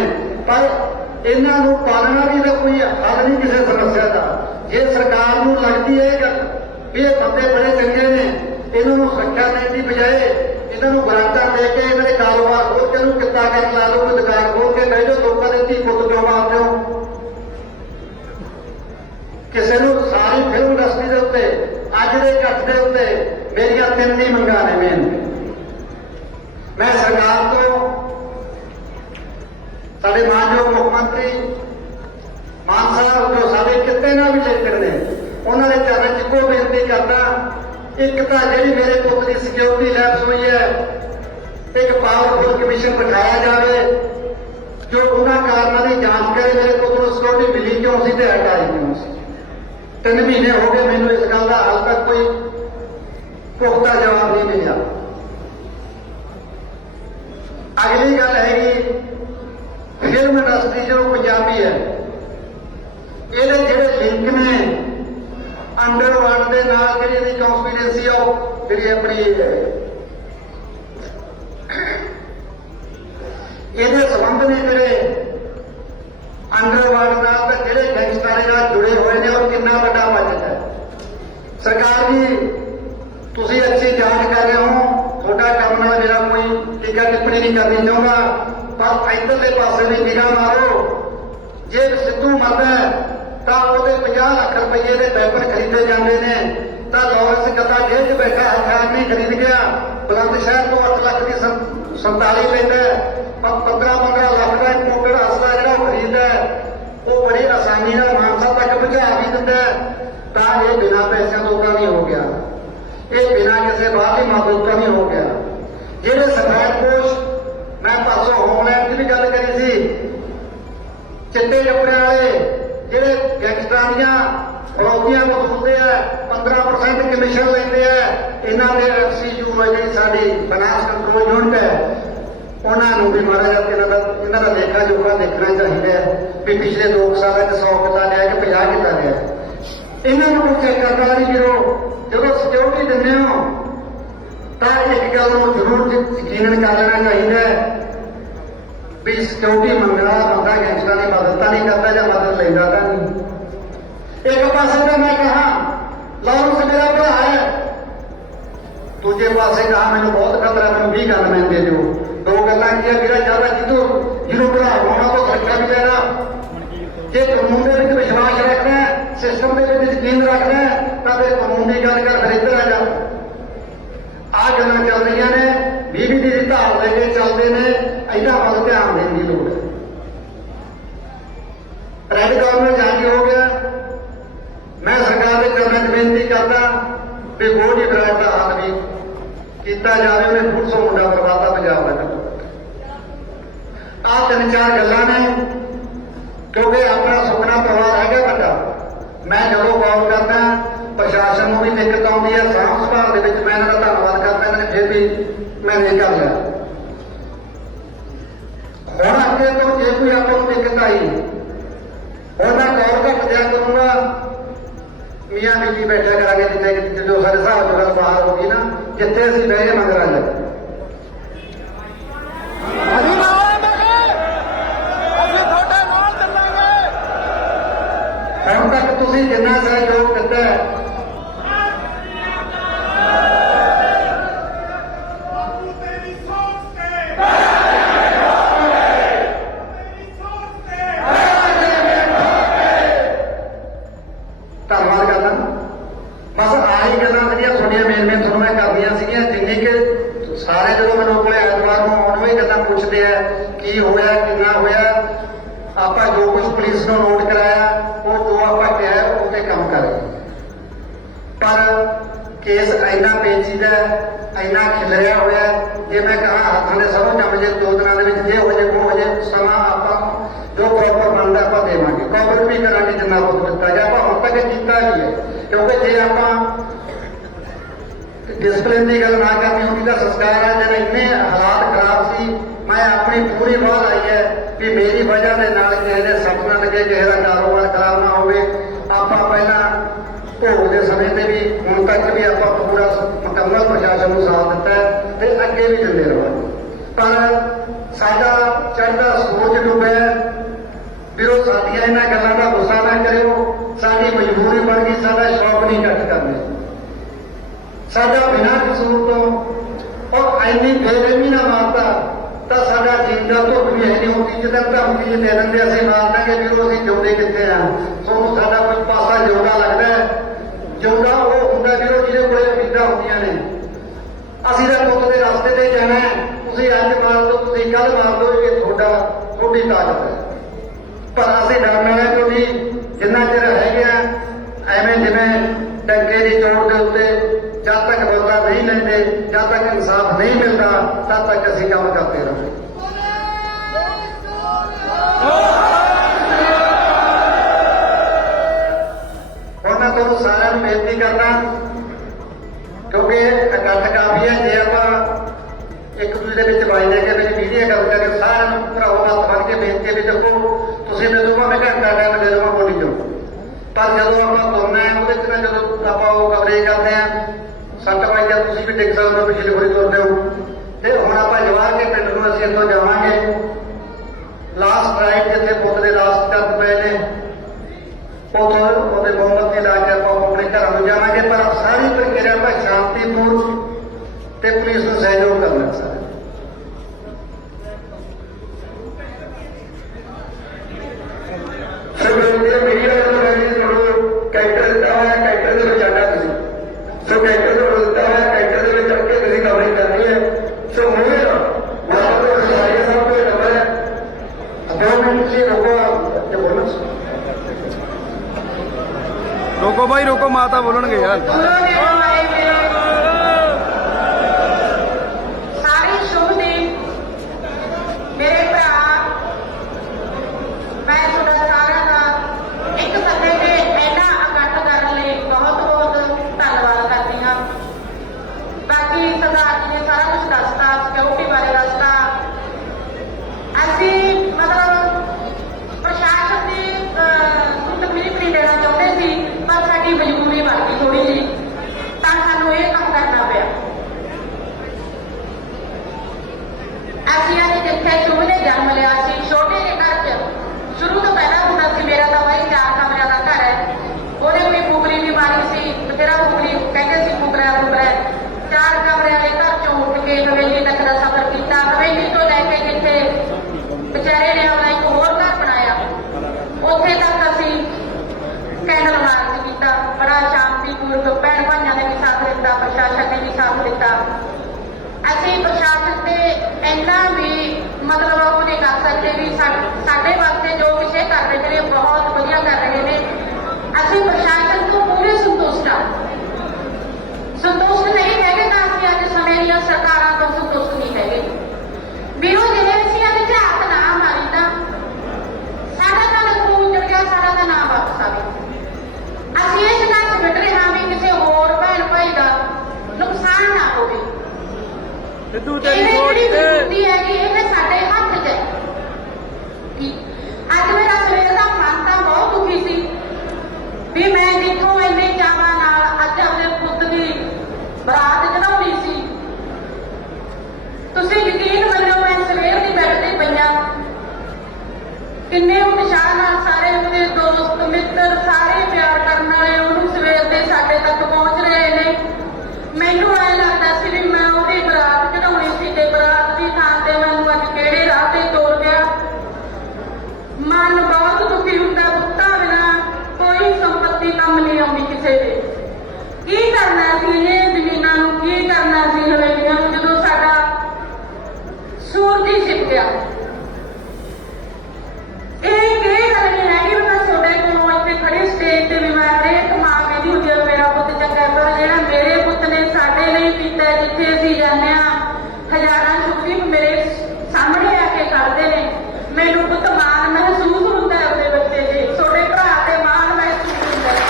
ਪਰ ਇਹਨਾਂ ਨੂੰ ਪਾਲਣਾ ਵੀ ਦਾ ਕੋਈ ਹੱਲ ਨਹੀਂ ਕਿਸੇ ਸਮੱਸਿਆ ਦਾ। ਜੇ ਸਰਕਾਰ ਨੂੰ ਲੱਗਦੀ ਹੈ ਕਿ ਇਹ ਬੰਦੇ ਬੜੇ ਚੰਗੇ ਨੇ, ਇਹਨਾਂ ਨੂੰ ਸੁਰੱਖਿਆ ਦੇਣ ਦੀ ਬਜਾਏ ਇਹਨਾਂ ਨੂੰ ਗ੍ਰਾਂਟਾਂ ਦੇ ਕੇ ਇਹਨਾਂ ਦੇ ਕਾਰੋਬਾਰ ਖੋਲ ਕੇ ਇਹਨੂੰ ਕਿੱਤਾ ਕਰਨ ਲਾ ਲਓ, ਦੁਕਾਨ ਖੋਲ ਕੇ ਬਹਿ ਜਾਓ, ਲੋਕਾਂ ਦੇ ਧੀ ਪੁੱਤ ਕਿਉਂ ਮਾਰਦੇ ਹੋ? ਕਿਸੇ ਨੂੰ ਸਾਰੀ ਫਿਲਮ ਇੰਡਸਟਰੀ ਦੇ ਉੱਤੇ ਅੱਜ ਦੇ ਇਕੱਠ ਦੇ ਉੱਤੇ ਮੇਰੀਆਂ 3 ਹੀ ਮੰਗਾਂ ਨੇ ਮੇਨ। ਮੈਂ ਸਰਕਾਰ ਤੋਂ, ਸਾਡੇ ਮਾਨਯੋਗ ਮੁੱਖ ਮੰਤਰੀ ਮਾਨ ਸਾਹਿਬ ਜੋ ਸਾਡੇ ਕਿਤੇ ਨਾਲ ਵੀ ਰਿਲੇਟਡ ਨੇ, ਉਹਨਾਂ ਦੇ ਚਰਨ 'ਚ ਇੱਕੋ ਬੇਨਤੀ ਕਰਦਾ, ਇੱਕ ਤਾਂ ਜਿਹੜੀ ਮੇਰੇ ਪੁੱਤ ਦੀ ਸਿਕਿਉਰਿਟੀ ਲੈਪਸ ਹੋਈ ਹੈ, ਇੱਕ ਪਾਵਰਫੁਲ ਕਮਿਸ਼ਨ ਬਿਠਾਇਆ ਜਾਵੇ ਜੋ ਉਹਨਾਂ ਕਾਰਨਾਂ ਦੀ ਜਾਂਚ ਕਰੇ ਮੇਰੇ ਪੁੱਤ ਨੂੰ ਸਿਕਿਉਰਿਟੀ ਮਿਲੀ ਕਿਉਂ ਸੀ ਤੇ ਹਟਾਈ ਕਿਉਂ ਸੀ। 3 ਮਹੀਨੇ ਹੋ ਗਏ ਮੈਨੂੰ ਇਸ ਗੱਲ ਦਾ ਹਾਲ ਤੱਕ ਕੋਈ ਪੁਖਤਾ ਜਵਾਬ ਨਹੀਂ ਮਿਲਿਆ। ਅਗਲੀ ਗੱਲ ਹੈਗੀ ਫਿਲਮ ਇੰਡਸਟਰੀ ਜੋ ਪੰਜਾਬੀ ਹੈ, ਇਹਦੇ ਜਿਹੜੇ ਲਿੰਕ ਨੇ ਅੰਡਰਵਰਲਡ ਦੇ ਨਾਲ, ਜਿਹੜੀ ਇਹਦੀ ਕੌਨਸਪੀਰੈਂਸੀ ਆ, ਜਿਹੜੀ ਆਪਣੀ ਇਹਦੇ ਸੰਬੰਧ ਨੇ ਜਿਹੜੇ ਅੰਡਰਵਰਲਡ ਨਾਲ ਤੇ ਜਿਹੜੇ ਗੈਂਗਸਟਰਾਂ ਦੇ ਨਾਲ ਜੁੜੇ ਹੋਏ ਨੇ, ਉਹ ਕਿੰਨਾ ਵੱਡਾ ਬਜਟ ਹੈ। ਸਰਕਾਰ ਜੀ ਤੁਸੀਂ ਅੱਛੀ ਜਾਂਚ ਕਰ ਰਹੇ ਹੋ, ਤੁਹਾਡਾ ਕੰਮ ਨਾਲ ਮੇਰਾ ਕੋਈ ਟੀਕਾ ਟਿੱਪਣੀ ਨਹੀਂ ਕਰਨੀ ਚਾਹੁੰਦਾ, ਪਰ ਇੱਧਰਲੇ ਪਾਸੇ ਵੀ ਨਿਗਾਹ ਮਾਰੋ। ਜੇ ਸਿੱਧੂ ਮਰਦਾ ਤਾਂ ਉਹਦੇ 50 ਲੱਖ ਰੁਪਏ ਦੇ ਵੈਪਨ ਖਰੀਦੇ ਜਾਂਦੇ ਨੇ, ਤਾਂ ਲਾਰੈਂਸ ਗੱਤਾ ਜੇਲ੍ਹ 'ਚ ਬੈਠਾ ਹਥਿਆਰ ਨਹੀਂ ਖਰੀਦ ਗਿਆ, ਬੁਲੰਦ ਸ਼ਹਿਰ ਤੋਂ 8 ਲੱਖ ਦੀ 47 ਲੈਂਦਾ, 15-15 ਲੱਖ ਦਾ ਇੰਪੋਰਟਡ ਅਸਲਾ ਜਿਹੜਾ ਉਹ ਖਰੀਦਦਾ, ਉਹ ਬੜੀ ਆਸਾਨੀ ਨਾਲ ਮਾਨਸਾ ਤੱਕ ਪਹੁੰਚਾ ਵੀ ਦਿੰਦਾ। ਤਾਂ ਇਹ ਬਿਨਾਂ ਪੈਸਿਆਂ ਤੋਂ ਤਾਂ ਨਹੀਂ ਹੋ ਗਿਆ, ਇਹ ਬਿਨਾਂ ਕਿਸੇ ਬਾਹਰਲੀ ਮਦਦ ਤੋਂ ਨਹੀਂ ਹੋ ਗਿਆ। ਜਿਹੜੇ ਸਫੈਦ ਪੋਸ਼, ਮੈਂ ਪਰਸੋਂ ਹੋਮਲੈਂਡ 'ਚ ਵੀ ਗੱਲ ਕਰੀ ਸੀ, ਚਿੱਟੇ ਕੱਪੜਿਆਂ ਵਾਲੇ ਜਿਹੜੇ ਗੈਂਗਸਟਰਾਂ ਦੀਆਂ ਫਰੌਤੀਆਂ ਵਸੂਲਦੇ ਆ, 15% ਕਮਿਸ਼ਨ ਲੈਂਦੇ ਆ, ਇਹਨਾਂ ਦੇ FCU ਹੈ ਜਿਹੜੀ ਸਾਡੀ ਫਾਈਨਾਂਸ ਕੰਟਰੋਲ ਯੂਨਿਟ ਹੈ, ਉਹਨਾਂ ਨੂੰ ਵੀ ਮਾੜਾ ਜਿਹਾ ਇਹਨਾਂ ਦਾ ਲੇਖਾ ਜੋਖਾ ਦੇਖਣਾ ਚਾਹੀਦਾ ਹੈ ਵੀ ਪਿਛਲੇ 2 ਸਾਲਾਂ 'ਚ 100 ਕਿੱਲਾ ਲਿਆ ਕਿ 50 ਕਿੱਲਾ ਲਿਆ। ਇਹਨਾਂ ਨੂੰ ਕੋਈ ਚੈੱਕ ਕਰਨ ਵਾਲਾ ਨਹੀਂ। ਜਦੋਂ ਸਿਕਿਉਰਿਟੀ ਦਿੰਦੇ ਹੋ ਤਾਂ ਇੱਕ ਗੱਲ ਨੂੰ ਜ਼ਰੂਰ ਯਕੀਨਨ ਕਰ ਲੈਣਾ ਚਾਹੀਦਾ ਹੈ ਵੀ ਸਿਕਿਉਰਿਟੀ ਮੰਗਣ ਵਾਲਾ ਬੰਦਾ ਗੈਂਗਸਟਰਾਂ ਦੀ ਮਦਦ ਤਾਂ ਨਹੀਂ ਕਰਦਾ ਜਾਂ ਮਦਦ ਲੈਂਦਾ ਤਾਂ ਨਹੀਂ। ਇੱਕ ਪਾਸੇ ਤਾਂ ਮੈਂ ਕਹਾਂ ਲਾਰੈਂਸ ਮੇਰਾ ਭਰਾ ਹੈ, ਦੂਜੇ ਪਾਸੇ ਕਹਾਂ ਮੈਨੂੰ ਬਹੁਤ ਖਤਰਾ, ਮੈਨੂੰ 20 ਗਨਮੈਨ ਦੇ ਦਿਓ। 2 ਗੱਲਾਂ ਕੀ ਮੇਰਾ ਜ਼ਿਆਦਾ ਜਿਹਨੂੰ ਭਰਾ ਹੋਣਾ ਤੋਂ ਸੁਰੱਖਿਆ ਵੀ ਲੈਣਾ। ਜੇ ਕਾਨੂੰਨ ਦੇ ਵਿੱਚ ਵਿਸ਼ਵਾਸ ਰੱਖਣਾ, ਸਿਸਟਮ ਦੇ ਵਿੱਚ ਯਕੀਨ ਰੱਖਣਾ, ਤਾਂ ਫਿਰ ਕਾਨੂੰਨ ਦੀ ਗੱਲ ਕਰ, ਫਿਰ ਇੱਧਰ ਆ ਜਾ। ਆਹ ਗੱਲਾਂ ਚੱਲ ਰਹੀਆਂ ਨੇ, 20 ਦੀ ਧਾਰ ਲੈ ਕੇ ਚੱਲਦੇ ਨੇ, ਇਹਨਾਂ ਵੱਲ ਧਿਆਨ ਦੇਣ ਦੀ ਲੋੜ ਹੈ। ਰੈਡ ਕਾਰਨਰ ਜਾਰੀ ਹੋ ਗਿਆ। ਮੈਂ ਸਰਕਾਰ ਦੇ ਚਰਨਾਂ 'ਚ ਬੇਨਤੀ ਕਰਦਾ ਵੀ ਗੋਲਡੀ ਬਰਾੜ ਦਾ ਹੱਲ ਵੀ ਕੀਤਾ ਜਾਵੇ। ਉਹਨੇ 100 ਮੁੰਡਾ ਬਰਬਾਦਾ ਪੰਜਾਬ ਦਾ। ਆਹ 3-4 ਗੱਲਾਂ ਨੇ, ਕਿਉਂਕਿ ਆਪਣਾ ਸੁਪਨਾ ਪਰਿਵਾਰ ਹੈਗਾ ਵੱਡਾ। ਮੈਂ ਜਦੋਂ ਕਾਲ ਕਰਦਾ ਪ੍ਰਸ਼ਾਸਨ ਨੂੰ ਵੀ ਦਿੱਕਤ ਆਉਂਦੀ ਹੈ, ਸਾਂਭ ਸੰਭਾਲ ਦੇ ਵਿੱਚ ਮੈਂ ਇਹਨਾਂ ਦਾ ਧੰਨਵਾਦ ਕਰਦਾ, ਇਹਨਾਂ ਨੇ ਫਿਰ ਵੀ ਮੈਨੇਜ ਕਰ ਲਿਆ। ਹੁਣ ਅੱਗੇ ਤੋਂ ਜੇ ਕੋਈ ਆਪਾਂ ਨੂੰ ਦਿੱਕਤ ਆਈ, ਹੁਣ ਮੈਂ ਕਾਲ ਘੱਟ ਦਿਆ ਕਰੂੰਗਾ, ਮੀਆਂ ਬੀਜੀ ਬੈਠਿਆ ਕਰਾਂਗੇ ਜਿੱਥੇ ਜਦੋਂ ਸਾਡੇ ਹਿਸਾਬ ਤੋਂ ਗੱਲ ਬਾਹਰ ਹੋ ਗਈ ਨਾ, ਜਿੱਥੇ ਅਸੀਂ ਬਹਿ ਕੇ ਮੰਗ ਰਾਂਗੇ। ਹੁਣ ਤੱਕ ਤੁਸੀਂ ਜਿੰਨਾ ਸਹਿਯੋਗ ਦਿੱਤਾ ਧੰਨਵਾਦ ਕਰਦਾ। ਬਸ ਆਹੀ ਗੱਲਾਂ ਜਿਹੜੀਆਂ ਤੁਹਾਡੀਆਂ ਮੇਨ ਤੁਹਾਨੂੰ ਮੈਂ ਕਰਦੀਆਂ ਸੀਗੀਆਂ, ਜਿੰਨੀ ਕਿ ਸਾਰੇ ਜਦੋਂ ਮੈਨੂੰ ਕੋਲੇ ਐਤਵਾਰ ਨੂੰ ਆਉਣ ਵਾਲੀ ਗੱਲਾਂ ਪੁੱਛਦੇ ਆ ਕੀ ਹੋਇਆ ਕਿੰਨਾ ਹੋਇਆ, ਆਪਾਂ ਜੋ ਕੁਝ ਪੁਲਿਸ ਨੂੰ ਨੋਟ ਕਰਾਇਆ ਉਹ ਜੋ ਆਪਾਂ ਕਿਹਾ ਉਹ ਤੇ ਕੰਮ ਕਰ ਰਹੇ। ਪਰ ਕੇਸ ਇੰਨਾ ਪੇਚੀਦਾ ਇੰਨਾ ਖਿਲਰਿਆ ਹੋਇਆ, ਜੇ ਮੈਂ ਕਹਾਂ ਹੱਥਾਂ ਦੇ ਸਭੋਂ ਕੰਮ ਜੇ 2 ਦਿਨਾਂ ਦੇ ਵਿੱਚ ਜੇ ਹੋ ਜੇ ਉਹ ਹੋ ਜੇ, ਸਮਾਂ ਆਪਾਂ ਜੋ ਪ੍ਰੋਪਰ ਬਣਦਾ ਆਪਾਂ ਦੇਵਾਂਗੇ, ਕੋਆਪਰੇਟ ਵੀ ਕਰਾਂਗੇ ਜਿੰਨਾ ਕੁਝ ਦਿੱਤਾ ਗਿਆ। ਆਪਾਂ ਹੁਣ ਤੱਕ ਕੀਤਾ ਵੀ ਹੈ, ਕਿਉਂਕਿ ਜੇ ਆਪਾਂ ਡਿਸਪਲਿਨ ਦੀ ਗੱਲ ਨਾ ਕਰਨੀ ਹੁੰਦੀ ਤਾਂ ਸੰਸਕਾਰ ਆ ਜਿਹੜੇ ਇੰਨੇ ਹਾਲਾਤ ਖਰਾਬ ਸੀ। ਮੈਂ ਆਪਣੀ ਪੂਰੀ ਬਾਹ ਲਾਈ ਹੈ ਵੀ ਮੇਰੀ ਵਜ੍ਹਾ ਦੇ ਨਾਲ ਕਿਸੇ ਦੇ ਸੱਟ ਨਾ ਲੱਗੇ, ਕਿਸੇ ਦਾ ਕਾਰੋਬਾਰ ਖਰਾਬ ਨਾ ਹੋਵੇ। ਆਪਾਂ ਪਹਿਲਾਂ ਭੋਗ ਦੇ ਸਮੇਂ ਤੇ ਵੀ ਹੁਣ ਤੱਕ ਵੀ ਆਪਾਂ ਪੂਰਾ ਮੁਕੰਮਲ ਪ੍ਰਸ਼ਾਸਨ ਨੂੰ ਸਾਥ ਦਿੱਤਾ ਹੈ ਤੇ ਅੱਗੇ ਵੀ ਦਿੰਦੇ ਰਹਾਂਗੇ। ਪਰ ਸਾਡਾ ਚੜ੍ਹਦਾ ਸੂਰਜ ਡੁੱਬਿਆ, ਵੀਰੋ ਸਾਡੀਆਂ ਇਹਨਾਂ ਗੱਲਾਂ ਦਾ ਗੁੱਸਾ ਨਾ ਕਰਿਓ, ਸਾਡੀ ਮਜਬੂਰੀ ਬਣ ਗਈ, ਸਾਡਾ ਸ਼ੌਕ ਨਹੀਂ ਘੱਟ ਕਰਨੇ, ਸਾਡਾ ਬਿਨਾਂ ਕਸੂਰ ਤੋਂ ਔਰ ਇੰਨੀ ਬੇਰਹਿਮੀ ਨਾਲ ਮਾਰਤਾ ਤਾਂ ਸਾਡਾ ਜੀਣ ਦਾ ਧੁੱਪ ਵੀ ਹੈ ਨਹੀਂ ਹੁੰਦੀ। ਜਦੋਂ ਧਮਕੀ ਦੇ ਦਿੰਦੇ ਅਸੀਂ ਮਾਰ ਦਾਂਗੇ, ਵੀਰੋ ਅਸੀਂ ਜਿਉਂਦੇ ਕਿੱਥੇ ਆ, ਤੁਹਾਨੂੰ ਸਾਡਾ ਕੋਈ ਪਾਸਾ ਜਿਉਂਦਾ ਲੱਗਦਾ ਹੈ? ਜਿਉਂਦਾ ਉਹ ਹੁੰਦਾ ਵੀਰੋ ਜਿਹਦੇ ਕੋਲੇ ਉਮੀਦਾਂ ਹੁੰਦੀਆਂ ਨੇ। ਅਸੀਂ ਤਾਂ ਪੁੱਤ ਦੇ ਰਸਤੇ ਤੇ ਜਾਣਾ ਹੈ, ਤੁਸੀਂ ਅੱਜ ਮਾਰ ਦਿਓ, ਤੁਸੀਂ ਕੱਲ ਮਾਰ ਦਿਓ, ਇਹ ਤੁਹਾਡੀ ਤਾਕਤ ਹੈ। ਪਰ ਅਸੀਂ ਡਰਨ ਵਾਲੇ ਤੋਂ ਨਹੀਂ, ਜਿੰਨਾ ਚਿਰ ਹੈਗੇ ਆ ਐਵੇਂ ਜਿਵੇਂ ਡੰਕੇ ਦੀ ਚੋਟ ਦੇ ਉੱਤੇ ਜਦ ਤੱਕ ਬਦਲਾ ਨਹੀਂ ਲੈਂਦੇ, ਜਦ ਤੱਕ ਇਨਸਾਫ ਨਹੀਂ ਮਿਲਦਾ, ਤਦ ਤੱਕ ਅਸੀਂ ਕੰਮ ਕਰਦੇ ਰਹਾਂਗੇ। ਹੁਣ ਮੈਂ ਤੁਹਾਨੂੰ ਸਾਰਿਆਂ ਨੂੰ ਬੇਨਤੀ ਕਰਦਾ, ਕਿਉਂਕਿ ਇਕੱਠ ਕਾਫੀ ਹੈ, ਜੇ ਆਪਾਂ ਇੱਕ ਦੂਜੇ ਦੇ ਵਿੱਚ ਵਾਈ ਲੈ ਕੇ ਵਿੱਚ ਮੀਡੀਆ ਗੱਲ ਕਰਕੇ ਸਾਰਿਆਂ ਨੂੰ ਭਰਾਓ ਹੱਥ ਫੜ ਕੇ ਬੇਨਤੀ ਵੀ ਦੇਖੋ, ਤੁਸੀਂ ਮੈਨੂੰ ਭਾਵੇਂ ਘੰਟਾ ਟਾਈਮ ਦੇ ਦੇਵਾਂ ਬੋਲੀ ਜਾਓ, ਪਰ ਜਦੋਂ ਆਪਾਂ ਤੁਰਨਾ ਹੈ ਉਹਦੇ ਚ ਨਾ ਜਦੋਂ ਆਪਾਂ ਉਹ ਕਵਰੇਜ ਕਰਦੇ ਹਾਂ 7 ਵਜੇ ਤੁਸੀਂ ਵੀ ਡਿੱਗ ਸਕਦੇ ਹੋ, ਪਿਛਲੇ ਵਾਰੀ ਤੁਰਦੇ ਹੋ। ਤੇ ਹੁਣ ਆਪਾਂ ਜਵਾਰ ਕੇ ਪਿੰਡ ਨੂੰ ਅਸੀਂ ਇੱਥੋਂ ਜਾਵਾਂਗੇ, ਲਾਸਟ ਰਾਈਡ ਜਿੱਥੇ ਪੁੱਤ ਦੇ ਲਾਸਟ ਚੱਲ ਪਏ ਨੇ ਉੱਥੋਂ ਉਹਦੇ ਮੋਮਬੱਤੀ ਲਾ ਕੇ ਆਪਾਂ ਆਪਣੇ ਘਰਾਂ ਨੂੰ ਜਾਵਾਂਗੇ। ਪਰ ਸਾਰੀ ਪ੍ਰਕਿਰਿਆ ਆਪਾਂ ਸ਼ਾਂਤੀਪੂਰਨ ਤੇ ਪੁਲਿਸ ਨੂੰ ਸਹਿਯੋਗ ਕਰਨਾ ਸਰ। ਮੇਰੀ ਕੈਂਟਰ ਦਿੱਤਾ ਹੋਇਆ, ਕੈਂਟਰ ਦੇ ਵਿੱਚ ਆਣਾ ਤੁਸੀਂ ਸੋ ਕੈਂਟਰ ਦੇ ਦਿੱਤਾ ਹੋਇਆ, ਕੈਂਟਰ ਦੇ ਵਿੱਚ ਚੜ ਕੇ ਤੁਸੀਂ ਕਵਰਿੰਗ ਕਰਨੀ ਹੈ। ਸੋ ਮੂਹਰੇ ਸਾਰੀਆਂ ਸਭ ਤੋਂ ਨੰਬਰ ਹੈ 2 ਮਿੰਟ ਸੀ रोको भाई रोको, माता बोलणगे यार। सारी शुभ ने मेरे भरा मैं थोड़ा सारा का एक सफे में इन्ना इकट्ठ करने लिए बहुत बहुत धन्यवाद करती हाँ। बाकी सरदार जी ने सारा कुछ दसता, सिक्योरिटी बारे दसता, असी मतलब प्रशासन की तकलीफ नहीं देना चाहते थे, पर साडी मजबूरी बन गई थोड़ी जी, तो सानू ये काम करना पिया। ਅਸੀਂ ਅੱਜ ਜਿੱਥੇ ਸ਼ੁਭ ਨੇ ਜਨਮ ਲਿਆ ਸੀ, ਛੋਟੇ ਜਿਹੇ ਘਰ 'ਚ ਸ਼ੁਰੂ ਤੋਂ ਪਹਿਲਾਂ ਹੁੰਦਾ ਸੀ। ਮੇਰਾ ਤਾਂ ਬਾਈ 4 ਕਮਰਿਆਂ ਦਾ ਘਰ ਹੈ, ਉਹਦੇ ਕੋਈ ਫੁਕਰੀ ਬਿਮਾਰੀ ਸੀ, ਬਥੇਰਾ ਫੁਕਰੀ ਕਹਿੰਦੇ ਸੀ ਫੁਕਰਾ 4 ਕਮਰਿਆਂ ਦੇ ਘਰ 'ਚੋਂ ਉੱਠ ਕੇ ਹਵੇਲੀ ਤੱਕ ਦਾ ਸਫ਼ਰ ਕੀਤਾ। ਹਵੇਲੀ ਤੋਂ ਲੈ ਕੇ ਜਿੱਥੇ ਵਿਚਾਰੇ ਨੇ ਆਪਣਾ ਇੱਕ ਹੋਰ ਘਰ ਬਣਾਇਆ, ਉੱਥੇ ਤੱਕ ਅਸੀਂ ਕੈਂਡਲ ਮਾਰਚ ਕੀਤਾ। ਬੜਾ ਸ਼ਾਂਤੀਪੂਰਵਕ ਭੈਣ ਭਾਈਆਂ ਨੇ ਵੀ ਸਾਥ ਦਿੱਤਾ, ਪ੍ਰਸ਼ਾਸਨ ਨੇ ਵੀ ਸਾਥ ਦਿੱਤਾ। ਅਸੀਂ ਪ੍ਰਸ਼ਾਸਨ ਤੇ ਇੰਨਾ ਵੀ ਮਤਲਬ ਉਹ ਨਹੀਂ ਕਰ ਸਕਦੇ ਵੀ ਸਾਡੇ ਵਾਸਤੇ ਜੋ ਕੁਛ ਇਹ ਕਰ ਰਹੇ ਨੇ ਬਹੁਤ ਵਧੀਆ ਕਰ ਰਹੇ ਨੇ। ਅਸੀਂ ਪ੍ਰਸ਼ਾਸਨ ਤੋਂ ਪੂਰੇ ਸੰਤੁਸ਼ਟ ਹਾਂ। ਸੰਤੁਸ਼ਟ ਨਹੀਂ ਹੈਗੇ ਤਾਂ ਅਸੀਂ ਅੱਜ ਸਮੇਂ ਦੀਆਂ ਸਰਕਾਰਾਂ ਤੋਂ ਸੰਤੁਸ਼ਟ ਨਹੀਂ ਹੈਗੇ। ਵੀ ਉਹ ਜਿਹੜੇ ਅਸੀਂ ਅੱਜ ਝਾਕ ਨਾ ਮਾਰੀ ਤਾਂ ਸਾਡਾ ਤਾਂ ਲਖੂ ਚੜ ਗਿਆ, ਸਾਡਾ ਤਾਂ ਨਾਮ ਵਾਪਸ ਆਵੇ। ਅਸੀਂ ਇਹ ਸੰਘਰਸ਼ ਵਿੱਢ ਰਹੇ ਹਾਂ ਵੀ ਕਿਸੇ ਹੋਰ ਭੈਣ ਭਾਈ ਦਾ ਨੁਕਸਾਨ ਨਾ ਹੋਵੇ। ਸਿੱਧੂ ਇਹ ਤੇਰੀ ਸੋਚ ਜਿਹੜੀ ਤੇ ਮਜਬੂਰੀ ਹੈਗੀ ਇਹ ਸਾਡੇ ਹੱਥ 'ਚ ਹੈ। ਅੱਜ ਮੇਰਾ ਸਵੇਰ ਦਾ ਮਨ ਤਾਂ ਬਹੁਤ ਦੁਖੀ ਸੀ ਵੀ ਮੈਂ ਜਿੱਥੋਂ ਇੰਨੇ ਚਾਵਾਂ ਨਾਲ ਅੱਜ ਆਪਣੇ ਪੁੱਤ ਦੀ ਬਰਾਤ ਚੜਾਉਣੀ ਸੀ। ਤੁਸੀਂ ਯਕੀਨ ਮੰਨੋ ਮੈਂ ਸਵੇਰ ਦੀ ਬੈਠ ਤੇ ਪਈਆਂ, ਕਿੰਨੇ ਉਤਸ਼ਾਹ ਨਾਲ ਸਾਰੇ ਉਹਦੇ ਦੋਸਤ ਮਿੱਤਰ ਸਾਰੇ ਪਿਆਰ ਕਰਨ ਵਾਲੇ ਉਹਨੂੰ ਸਵੇਰ ਦੇ ਸਾਡੇ ਤੱਕ ਪਹੁੰਚ ਰਹੇ ਨੇ। ਮੈਨੂੰ ਐਂ ਲੱਗਦਾ ਸੀ ਵੀ ਮੈਂ ਉਹਦੀ ਬਰਾਤ ਚੜਾਉਣੀ ਸੀ ਹਜ਼ਾਰਾਂ ਚੁੱਕੀ ਮੇਰੇ ਸਾਹਮਣੇ ਆ ਕੇ ਕਰਦੇ ਨੇ, ਮੈਨੂੰ ਪੁੱਤ ਮਾਣ ਮਹਿਸੂਸ ਹੁੰਦਾ ਹੈ ਆਪਣੇ ਬੱਚੇ ਦੇ, ਛੋਟੇ ਭਰਾ ਤੇ ਮਾਣ ਮਹਿਸੂਸ ਹੁੰਦਾ ਹੈ।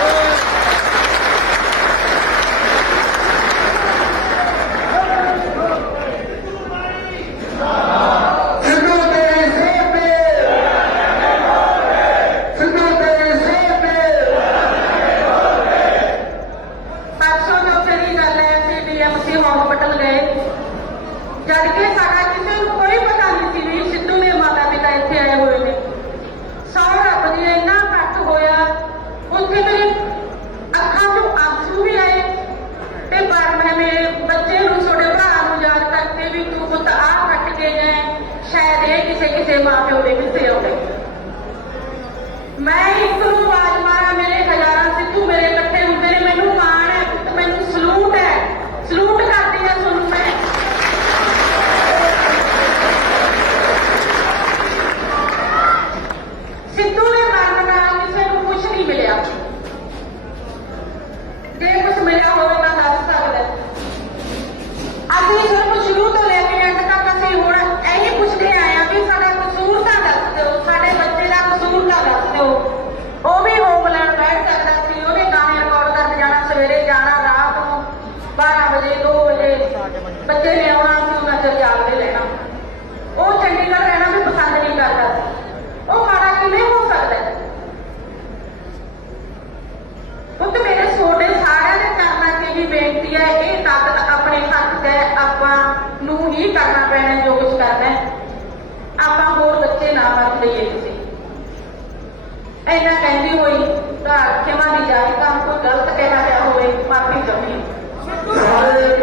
ਸਿੱਧੂ ਤੇਰੀ ਸਿਹਤ ਤੇ, ਸਿੱਧੂ ਤੇਰੀ ਸਿਹਤ ਤੇ। ਪਰਸੋਂ ਚੌਥੇ ਦੀ ਗੱਲ ਹੈ, ਅਸੀਂ ਡੀਐਮਸੀ ਹਸਪਤਾਲ ਗਏ, ਜਦ ਕਿ ਸਾਡਾ ਕਿਸੇ ਨੂੰ ਕੋਈ ਪਤਾ ਨਹੀਂ ਸੀ ਵੀ ਸਿੱਧੂ ਦੇ ਮਾਤਾ ਪਿਤਾ ਇੱਥੇ ਆਏ ਹੋਏ ਨੇ। ਸੌ ਰੱਬ ਦੀ ਇੰਨਾ ਘੱਟ ਹੋਇਆ, ਉੱਥੇ ਮੇਰੇ ਅੱਖਾਂ ਤੋਂ ਆਂਸੂ ਵੀ ਆਏ ਤੇ ਪਰ ਮੈਂ ਮੇਰੇ ਬੱਚੇ ਨੂੰ, ਛੋਟੇ ਭਰਾ ਨੂੰ ਯਾਦ ਕਰਕੇ ਵੀ ਤੂੰ ਪੁੱਤ ਆਹ ਕੱਟ ਕੇ ਜਾਏ, ਸ਼ਾਇਦ ਇਹ ਕਿਸੇ ਮਾਂ ਪਿਓ ਦੇ ਹਿੱਸੇ ਹੋਵੇ। ਮੈਂ ਇੱਕ ਨੂੰ ਆਵਾਜ਼ ਮਾਰਾਂ, ਮੇਰੇ ਹਜ਼ਾਰਾਂ ਸਿੱਧੂ ਮੇਰੇ ਇਕੱਠੇ ਹੁੰਦੇ ਨੇ, ਮੈਨੂੰ ਮਾਣ ਹੈ ਪੁੱਤ, ਮੈਨੂੰ ਸਲੂਟ ਹੈ, ਸਲੂਟ ਕਰਦੀ ਹਾਂ ਤੁਹਾਨੂੰ ਮੈਂ। ਸਿੱਧੂ ਦੇ ਮਰਨ ਨਾਲ ਕਿਸੇ ਨੂੰ ਕੁਝ ਨਹੀਂ ਮਿਲਿਆ, ਜੇ ਕੁਝ ਮਿਲਿਆ ਹੋਵੇ ਤਾਂ ਦੱਸ ਸਕਦਾ। ਅਸੀਂ ਸਿਰਫ ਸ਼ੁਰੂ ਤੋਂ ਲੈ ਕੇ ਅੰਤ ਤੱਕ ਅਸੀਂ ਹੁਣ ਇਹੀ ਪੁੱਛਦੇ ਆਏ ਹਾਂ ਕਿ ਸਾਡਾ ਕਸੂਰ ਤਾਂ ਦੱਸ ਦਿਓ, ਸਾਡੇ ਬੱਚੇ ਦਾ ਕਸੂਰ ਤਾਂ ਦੱਸ ਦਿਓ। ਉਹ ਵੀ ਹੋਮਲੈਂਡ ਬੈਠ ਸਕਦਾ ਸੀ, ਉਹਦੇ ਗਾਣੇ ਰਿਕਾਰਡ ਕਰਨ ਜਾਣਾ, ਸਵੇਰੇ ਜਾਣਾ, ਰਾਤ ਨੂੰ 12 ਵਜੇ 2 ਵਜੇ ਬੱਚੇ ਨੇ ਆਉਣਾ ਸੀ, ਉਹਨਾਂ ਚਿਰ ਜਾਗਦੇ ਰਹਿਣਾ। ਉਹ ਚੰਡੀਗੜ੍ਹ ਰਹਿਣਾ ਵੀ ਪਸੰਦ ਨਹੀਂ ਕਰਦਾ ਸੀ। ਉਹ ਮਾੜਾ ਕਿਵੇਂ ਹੋ ਸਕਦਾ ਹੈ? ਪੁੱਤ ਮੇਰੇ ਛੋਟੇ ਸਾਰਿਆਂ ਦੇ ਚਰਨਾਂ 'ਚ ਵੀ ਬੇਨਤੀ ਹੈ, ਇਹ ਤਾਕਤ ਆਪਣੇ ਹੱਥ 'ਚ ਹੈ, ਆਪਾਂ ਨੂੰ ਹੀ ਕਰਨਾ ਪੈਣਾ ਜੋ ਕੁਝ ਕਰਨਾ ਹੈ। ਆਪਾਂ ਹੋਰ ਬੱਚੇ ਨਾ ਮਰਨ ਦੇਈਏ ਕਿਸੇ। ਇੰਨਾ ਕਹਿੰਦੀ ਹੋਈ ਤਾਂ ਖਿਮਾ ਦੀ ਜਾਇ, ਤਾਂ ਕੋਈ ਗਲਤ ਕਹਿਣਾ ਪਿਆ ਹੋਵੇ ਮਾਫੀ ਚਾਹੁੰਦੀ ਹਾਂ। ਸਾਰੇ